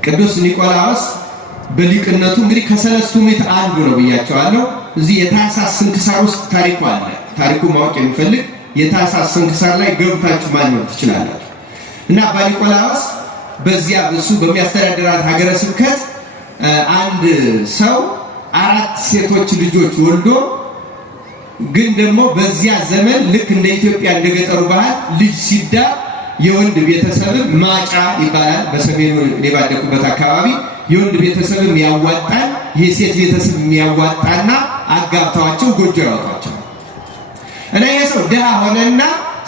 ቅዱስ ኒቆላዎስ በሊቅነቱ እንግዲህ ከሰለስቱ ምዕት አንዱ ነው ብያቸዋለሁ። እዚህ የታኅሳስ ስንክሳር ውስጥ ታሪኩ አለ። ታሪኩ ማወቅ የሚፈልግ የታኅሳስ ስንክሳር ላይ ገብታችሁ ማግኘት ትችላላችሁ። እና አባ ኒቆላዎስ በዚያ እሱ በሚያስተዳድራት ሀገረ ስብከት አንድ ሰው 4 ሴቶች ልጆች ወልዶ ግን ደግሞ በዚያ ዘመን ልክ እንደ ኢትዮጵያ እንደገጠሩ ባህል ልጅ ሲዳር የወንድ ቤተሰብም ማጫ ይባላል። በሰሜኑ የባደኩበት አካባቢ የወንድ ቤተሰብም ያዋጣል፣ የሴት ቤተሰብ የሚያዋጣና አጋብተዋቸው ጎጆ ያወጣቸው እና ይሄ ሰው ድሃ ሆነና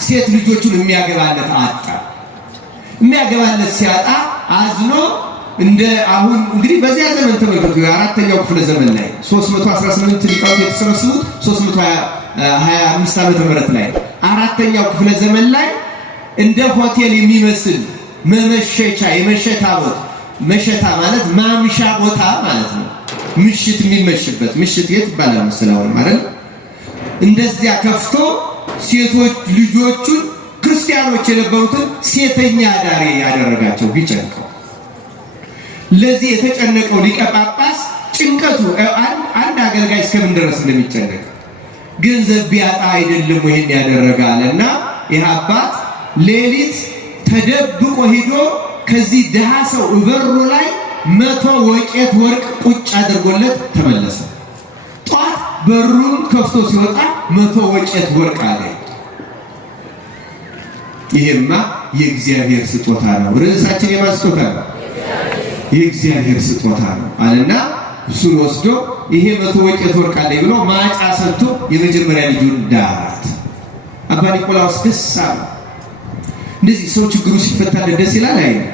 ሴት ልጆቹን የሚያገባለት አጣ። የሚያገባለት ሲያጣ አዝኖ እንደ አሁን እንግዲህ በዚያ ዘመን ተመልከቱ፣ አራተኛው ክፍለ ዘመን ላይ 318 ሊቃውንት የተሰበሰቡት 325 ዓመተ ምህረት ላይ አራተኛው ክፍለ ዘመን ላይ እንደ ሆቴል የሚመስል መመሸቻ የመሸታ ቦታ፣ መሸታ ማለት ማምሻ ቦታ ማለት ነው። ምሽት የሚመሽበት ምሽት የት ይባላል መሰለኝ ማለት እንደዚያ ከፍቶ ሴቶች ልጆቹን ክርስቲያኖች የነበሩትን ሴተኛ አዳሪ ያደረጋቸው ቢጨንቀው። ለዚህ የተጨነቀው ሊቀ ጳጳስ ጭንቀቱ አንድ አገልጋይ እስከምን ድረስ እንደሚጨነቅ ገንዘብ ቢያጣ አይደለም ይሄን ያደረጋልና ይህ አባት ሌሊት ተደብቆ ሄዶ ከዚህ ድሃ ሰው በሩ ላይ 100 ወቄት ወርቅ ቁጭ አድርጎለት ተመለሰ። ጧት በሩን ከፍቶ ሲወጣ 100 ወቄት ወርቅ አለ። ይሄማ የእግዚአብሔር ስጦታ ነው። ርዕሳችን የማን ስጦታ ነው? የእግዚአብሔር ስጦታ ነው አለና እሱን ወስዶ ይሄ 100 ወቄት ወርቅ አለ ብሎ ማጫ ሰጥቶ የመጀመሪያ ልጁን ዳራት። አባ ኒቆላዎስ ደስ አለ። እንደዚህ ሰው ችግሩ ሲፈታ ደስ ይላል አይደል?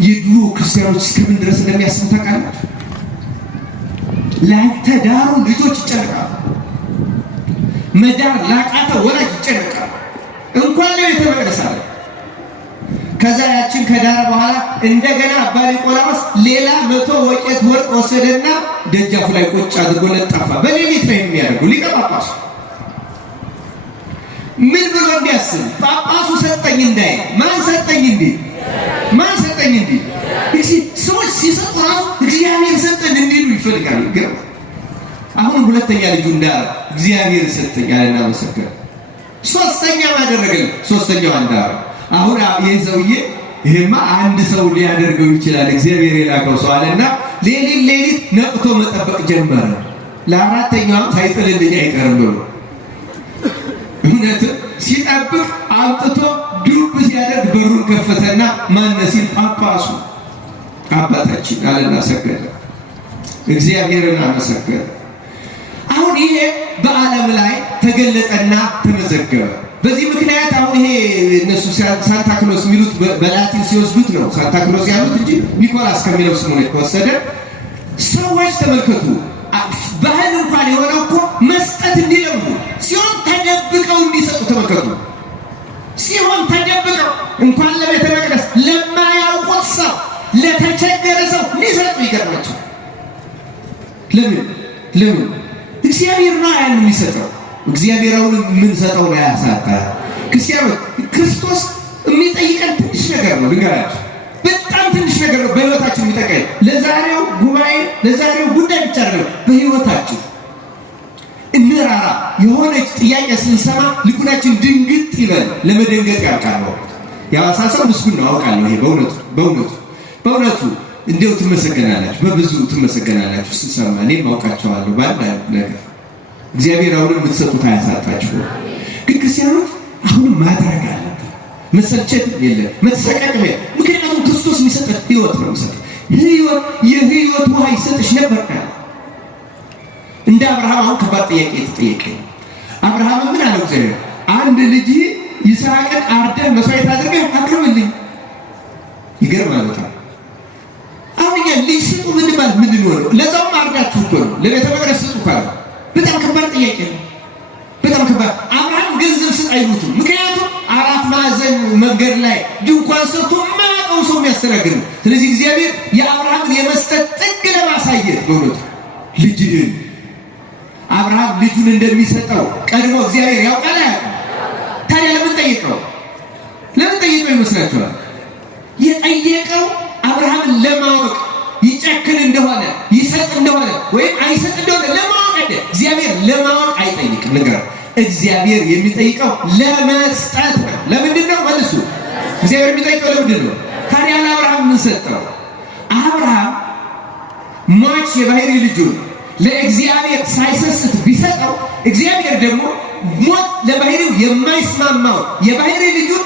የድሮ ክርስቲያኖች እስከምን ድረስ እንደሚያስቡ ታውቃላችሁ? ላልተዳሩ ልጆች ይጨነቃሉ። መዳር ላቃተ ወላጅ ይጨነቃሉ። እንኳን ለቤተ መቅደስ አለ። ከዛ ያችን ከዳረ በኋላ እንደገና አባ ኒቆላዎስ ሌላ 100 ወቄት ወርቅ ወሰደና ደጃፉ ላይ ቁጭ አድርጎ ለጠፋ። በሌሊት ነው የሚያደርገው ሊቀ ጳጳሱ። ምን ብሎ እንዲያስብ ጳጳሱ ሰጠኝ እንዳይ ማን ሰጠኝ እንዴ? ማን ሰጠኝ እንዴ? ሰዎች ሲሰጡ ራሱ እግዚአብሔር ሰጠን እንዲሉ ይፈልጋሉ። ግን አሁን ሁለተኛ ልጁ እንዳለ እግዚአብሔር ሰጠኝ አለና መሰከረ። ሶስተኛ ማደረገ ሶስተኛው አንዳር አሁን ይሄ ሰውዬ ይሄማ አንድ ሰው ሊያደርገው ይችላል እግዚአብሔር የላከው ሰው አለና ሌሊት ነቅቶ መጠበቅ ጀመረ። ለአራተኛው ሳይጥልልኝ አይቀርም ብሎ እውነት ሲጠብቅ አምጥቶ ዱብ ሲያደርግ በሩን ከፈተና ማነሲል ጳጳሱ አባታችን አለና ሰገደ። እግዚአብሔርን አመሰገነ። አሁን ይሄ በዓለም ላይ ተገለጠና ተመዘገበ። በዚህ ምክንያት አሁን ይሄ እነሱ ሳንታ ክሎስ የሚሉት በላቲን ሲወስዱት ነው ሳንታ ክሎስ ያሉት እንጂ ኒኮላስ ከሚለው ስሙ ነው የተወሰደ። ሰዎች ተመልከቱ፣ ባህል እንኳን የሆነው እኮ መስጠት እንዲለምዱ ሲሆን ተደብቀው እንዲሰጡ ተመልከቱ። ሲሆን ተደብቀው እንኳን ለቤተ መቅደስ ለማያውቁት ሰው ለተቸገረ ሰው ሊሰጡ ይገርማቸው። ለምን እግዚአብሔር ነው ያን የሚሰጠው። እግዚአብሔር አሁን ምን ሰጠው ነው ያሳጣ። ክርስቶስ የሚጠይቀን ትንሽ ነገር ነው። ልንገራችሁ፣ በጣም ትንሽ ነገር ነው በህይወታችን የሚጠይቀን። ለዛሬው ጉባኤ ለዛሬው ጉዳይ ብቻ አይደለም፣ በህይወታችን እንራራ። የሆነች ጥያቄ ስንሰማ ልቡናችን ድንግጥ ይበል። ለመደንገጥ ያልቃል። ያዋሳ ሰው ምስጉን ነው አውቃለሁ። ይሄ በእውነቱ እንዴው ትመሰገናላችሁ፣ በብዙ ትመሰገናላችሁ ስትሰማ። እኔም አውቃቸዋለሁ በአንድ ነገር። እግዚአብሔር አሁንም የምትሰጡት አያሳጣችሁ። ግን ክርስቲያኖች አሁንም ማድረግ አለብን። መሰልቸት የለም፣ መተሰቃቀም የለም። ምክንያቱም ክርስቶስ የሚሰጠን ህይወት ነው። የህይወት ውሃ ይሰጥሽ ነበር። እንደ አብርሃም አሁን ከባድ ጥያቄ የተጠየቀ አብርሃም ምን አለው? እግዚአብሔር አንድ ልጅ ይስሐቅን አርደህ መስዋዕት አድርገህ አቅርብልኝ። ይገርማል በጣም። አሁን ልጅ ስጡ ምንባል ምንድን ነው? ለዛውም አርዳችሁ እኮ ነው። ለቤተ መቅደስ ስጡ ካለ በጣም ከባድ ጥያቄ ነው። በጣም ከባድ። አብርሃም ገንዘብ ስጥ አይሉትም። ምክንያቱም 4 ማዕዘን መንገድ ላይ ድንኳን ሰርቶ ማያውቀው ሰው የሚያስተናግድ ነው። ስለዚህ እግዚአብሔር የአብርሃምን የመስጠት ጥግ ለማሳየት በእውነቱ ልጅህን አብርሃም ልጁን እንደሚሰጠው ቀድሞ እግዚአብሔር ያውቃል አያውቅም? ታዲያ ለምን ጠየቀው? ይመስላችኋል? የጠየቀው አብርሃምን ለማወቅ ይጨክን እንደሆነ ይሰጥ እንደሆነ ወይም አይሰጥ እንደሆነ ለማወቅ አይደል? እግዚአብሔር ለማወቅ አይጠይቅም። ነገር እግዚአብሔር የሚጠይቀው ለመስጠት ነው። ለምንድን ነው መልሱ? እግዚአብሔር የሚጠይቀው ለምንድን ነው? ታዲያ ለአብርሃም ምን ሰጠው? አብርሃም ሟች የባህሪ ልጁን ለእግዚአብሔር ሳይሰስት ቢሰጠው፣ እግዚአብሔር ደግሞ ሞት ለባህሪው የማይስማማው የባህሪ ልጁን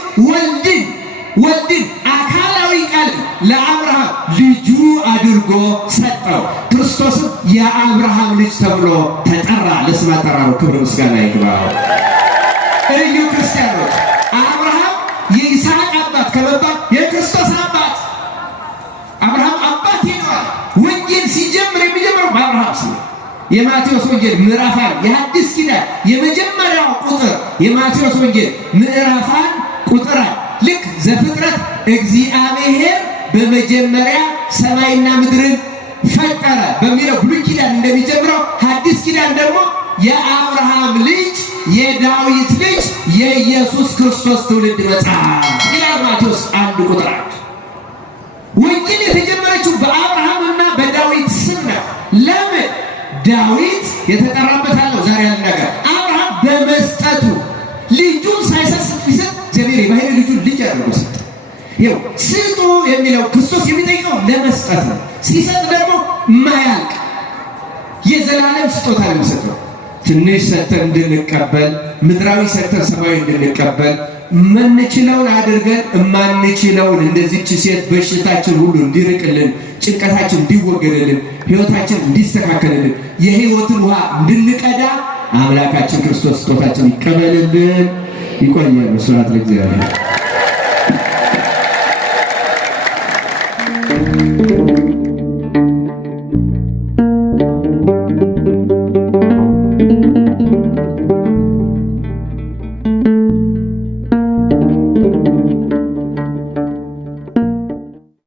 ወልድን አካላዊ ቃል ለአብርሃም ልጁ አድርጎ ሰጠው። ክርስቶስም የአብርሃም ልጅ ተብሎ ተጠራ። ለስም አጠራሩ ክብር ምስጋና ይግባው። እዩ ክርስቲያኖች፣ አብርሃም የይስሐቅ አባት ከመባል የክርስቶስ አባት አብርሃም አባት ይለዋል። ወንጌል ሲጀምር የሚጀምረው በአብርሃም ስም። የማቴዎስ ወንጌል ምዕራፍ 1 የሐዲስ ኪዳን የመጀመሪያው ቁጥር የማቴዎስ ወንጌል ምዕራፍ 1 ቁጥር 1 ልክ ዘፍጥረት እግዚአብሔር በመጀመሪያ ሰማይና ምድርን ፈጠረ በሚለው ብሉይ ኪዳን እንደሚጀምረው ሐዲስ ኪዳን ደግሞ የአብርሃም ልጅ የዳዊት ልጅ የኢየሱስ ክርስቶስ ትውልድ መጽሐፍ ይላል ማቴዎስ 1 ቁጥር 1። ወንጌል የተጀመረችው በአብርሃምና በዳዊት ስም ነው። ለምን? ዳዊት የተጠራበት አለው። ዛሬ ያለ ነገር አብርሃም በመስጠቱ ልጁን ሳይሰስት ቢሰጥ እግዚአብሔር የባህሪ ልጁን ልጅ አድርጎ ሰጠ። ይኸው ስጡ የሚለው ክርስቶስ የሚጠይቀው ለመስጠት ነው። ሲሰጥ ደግሞ ማያልቅ የዘላለም ስጦታ ነው የሚሰጠው። ትንሽ ሰጥተን እንድንቀበል፣ ምድራዊ ሰጥተን ሰማያዊ እንድንቀበል፣ የምንችለውን አድርገን የማንችለውን እንደዚች ሴት በሽታችን ሁሉ እንዲርቅልን፣ ጭንቀታችን እንዲወገድልን፣ ሕይወታችን እንዲስተካከልልን፣ የሕይወትን ውሃ እንድንቀዳ አምላካችን ክርስቶስ ስጦታችን ይቀበልልን። ይቆያል። ስብሐት ለእግዚአብሔር።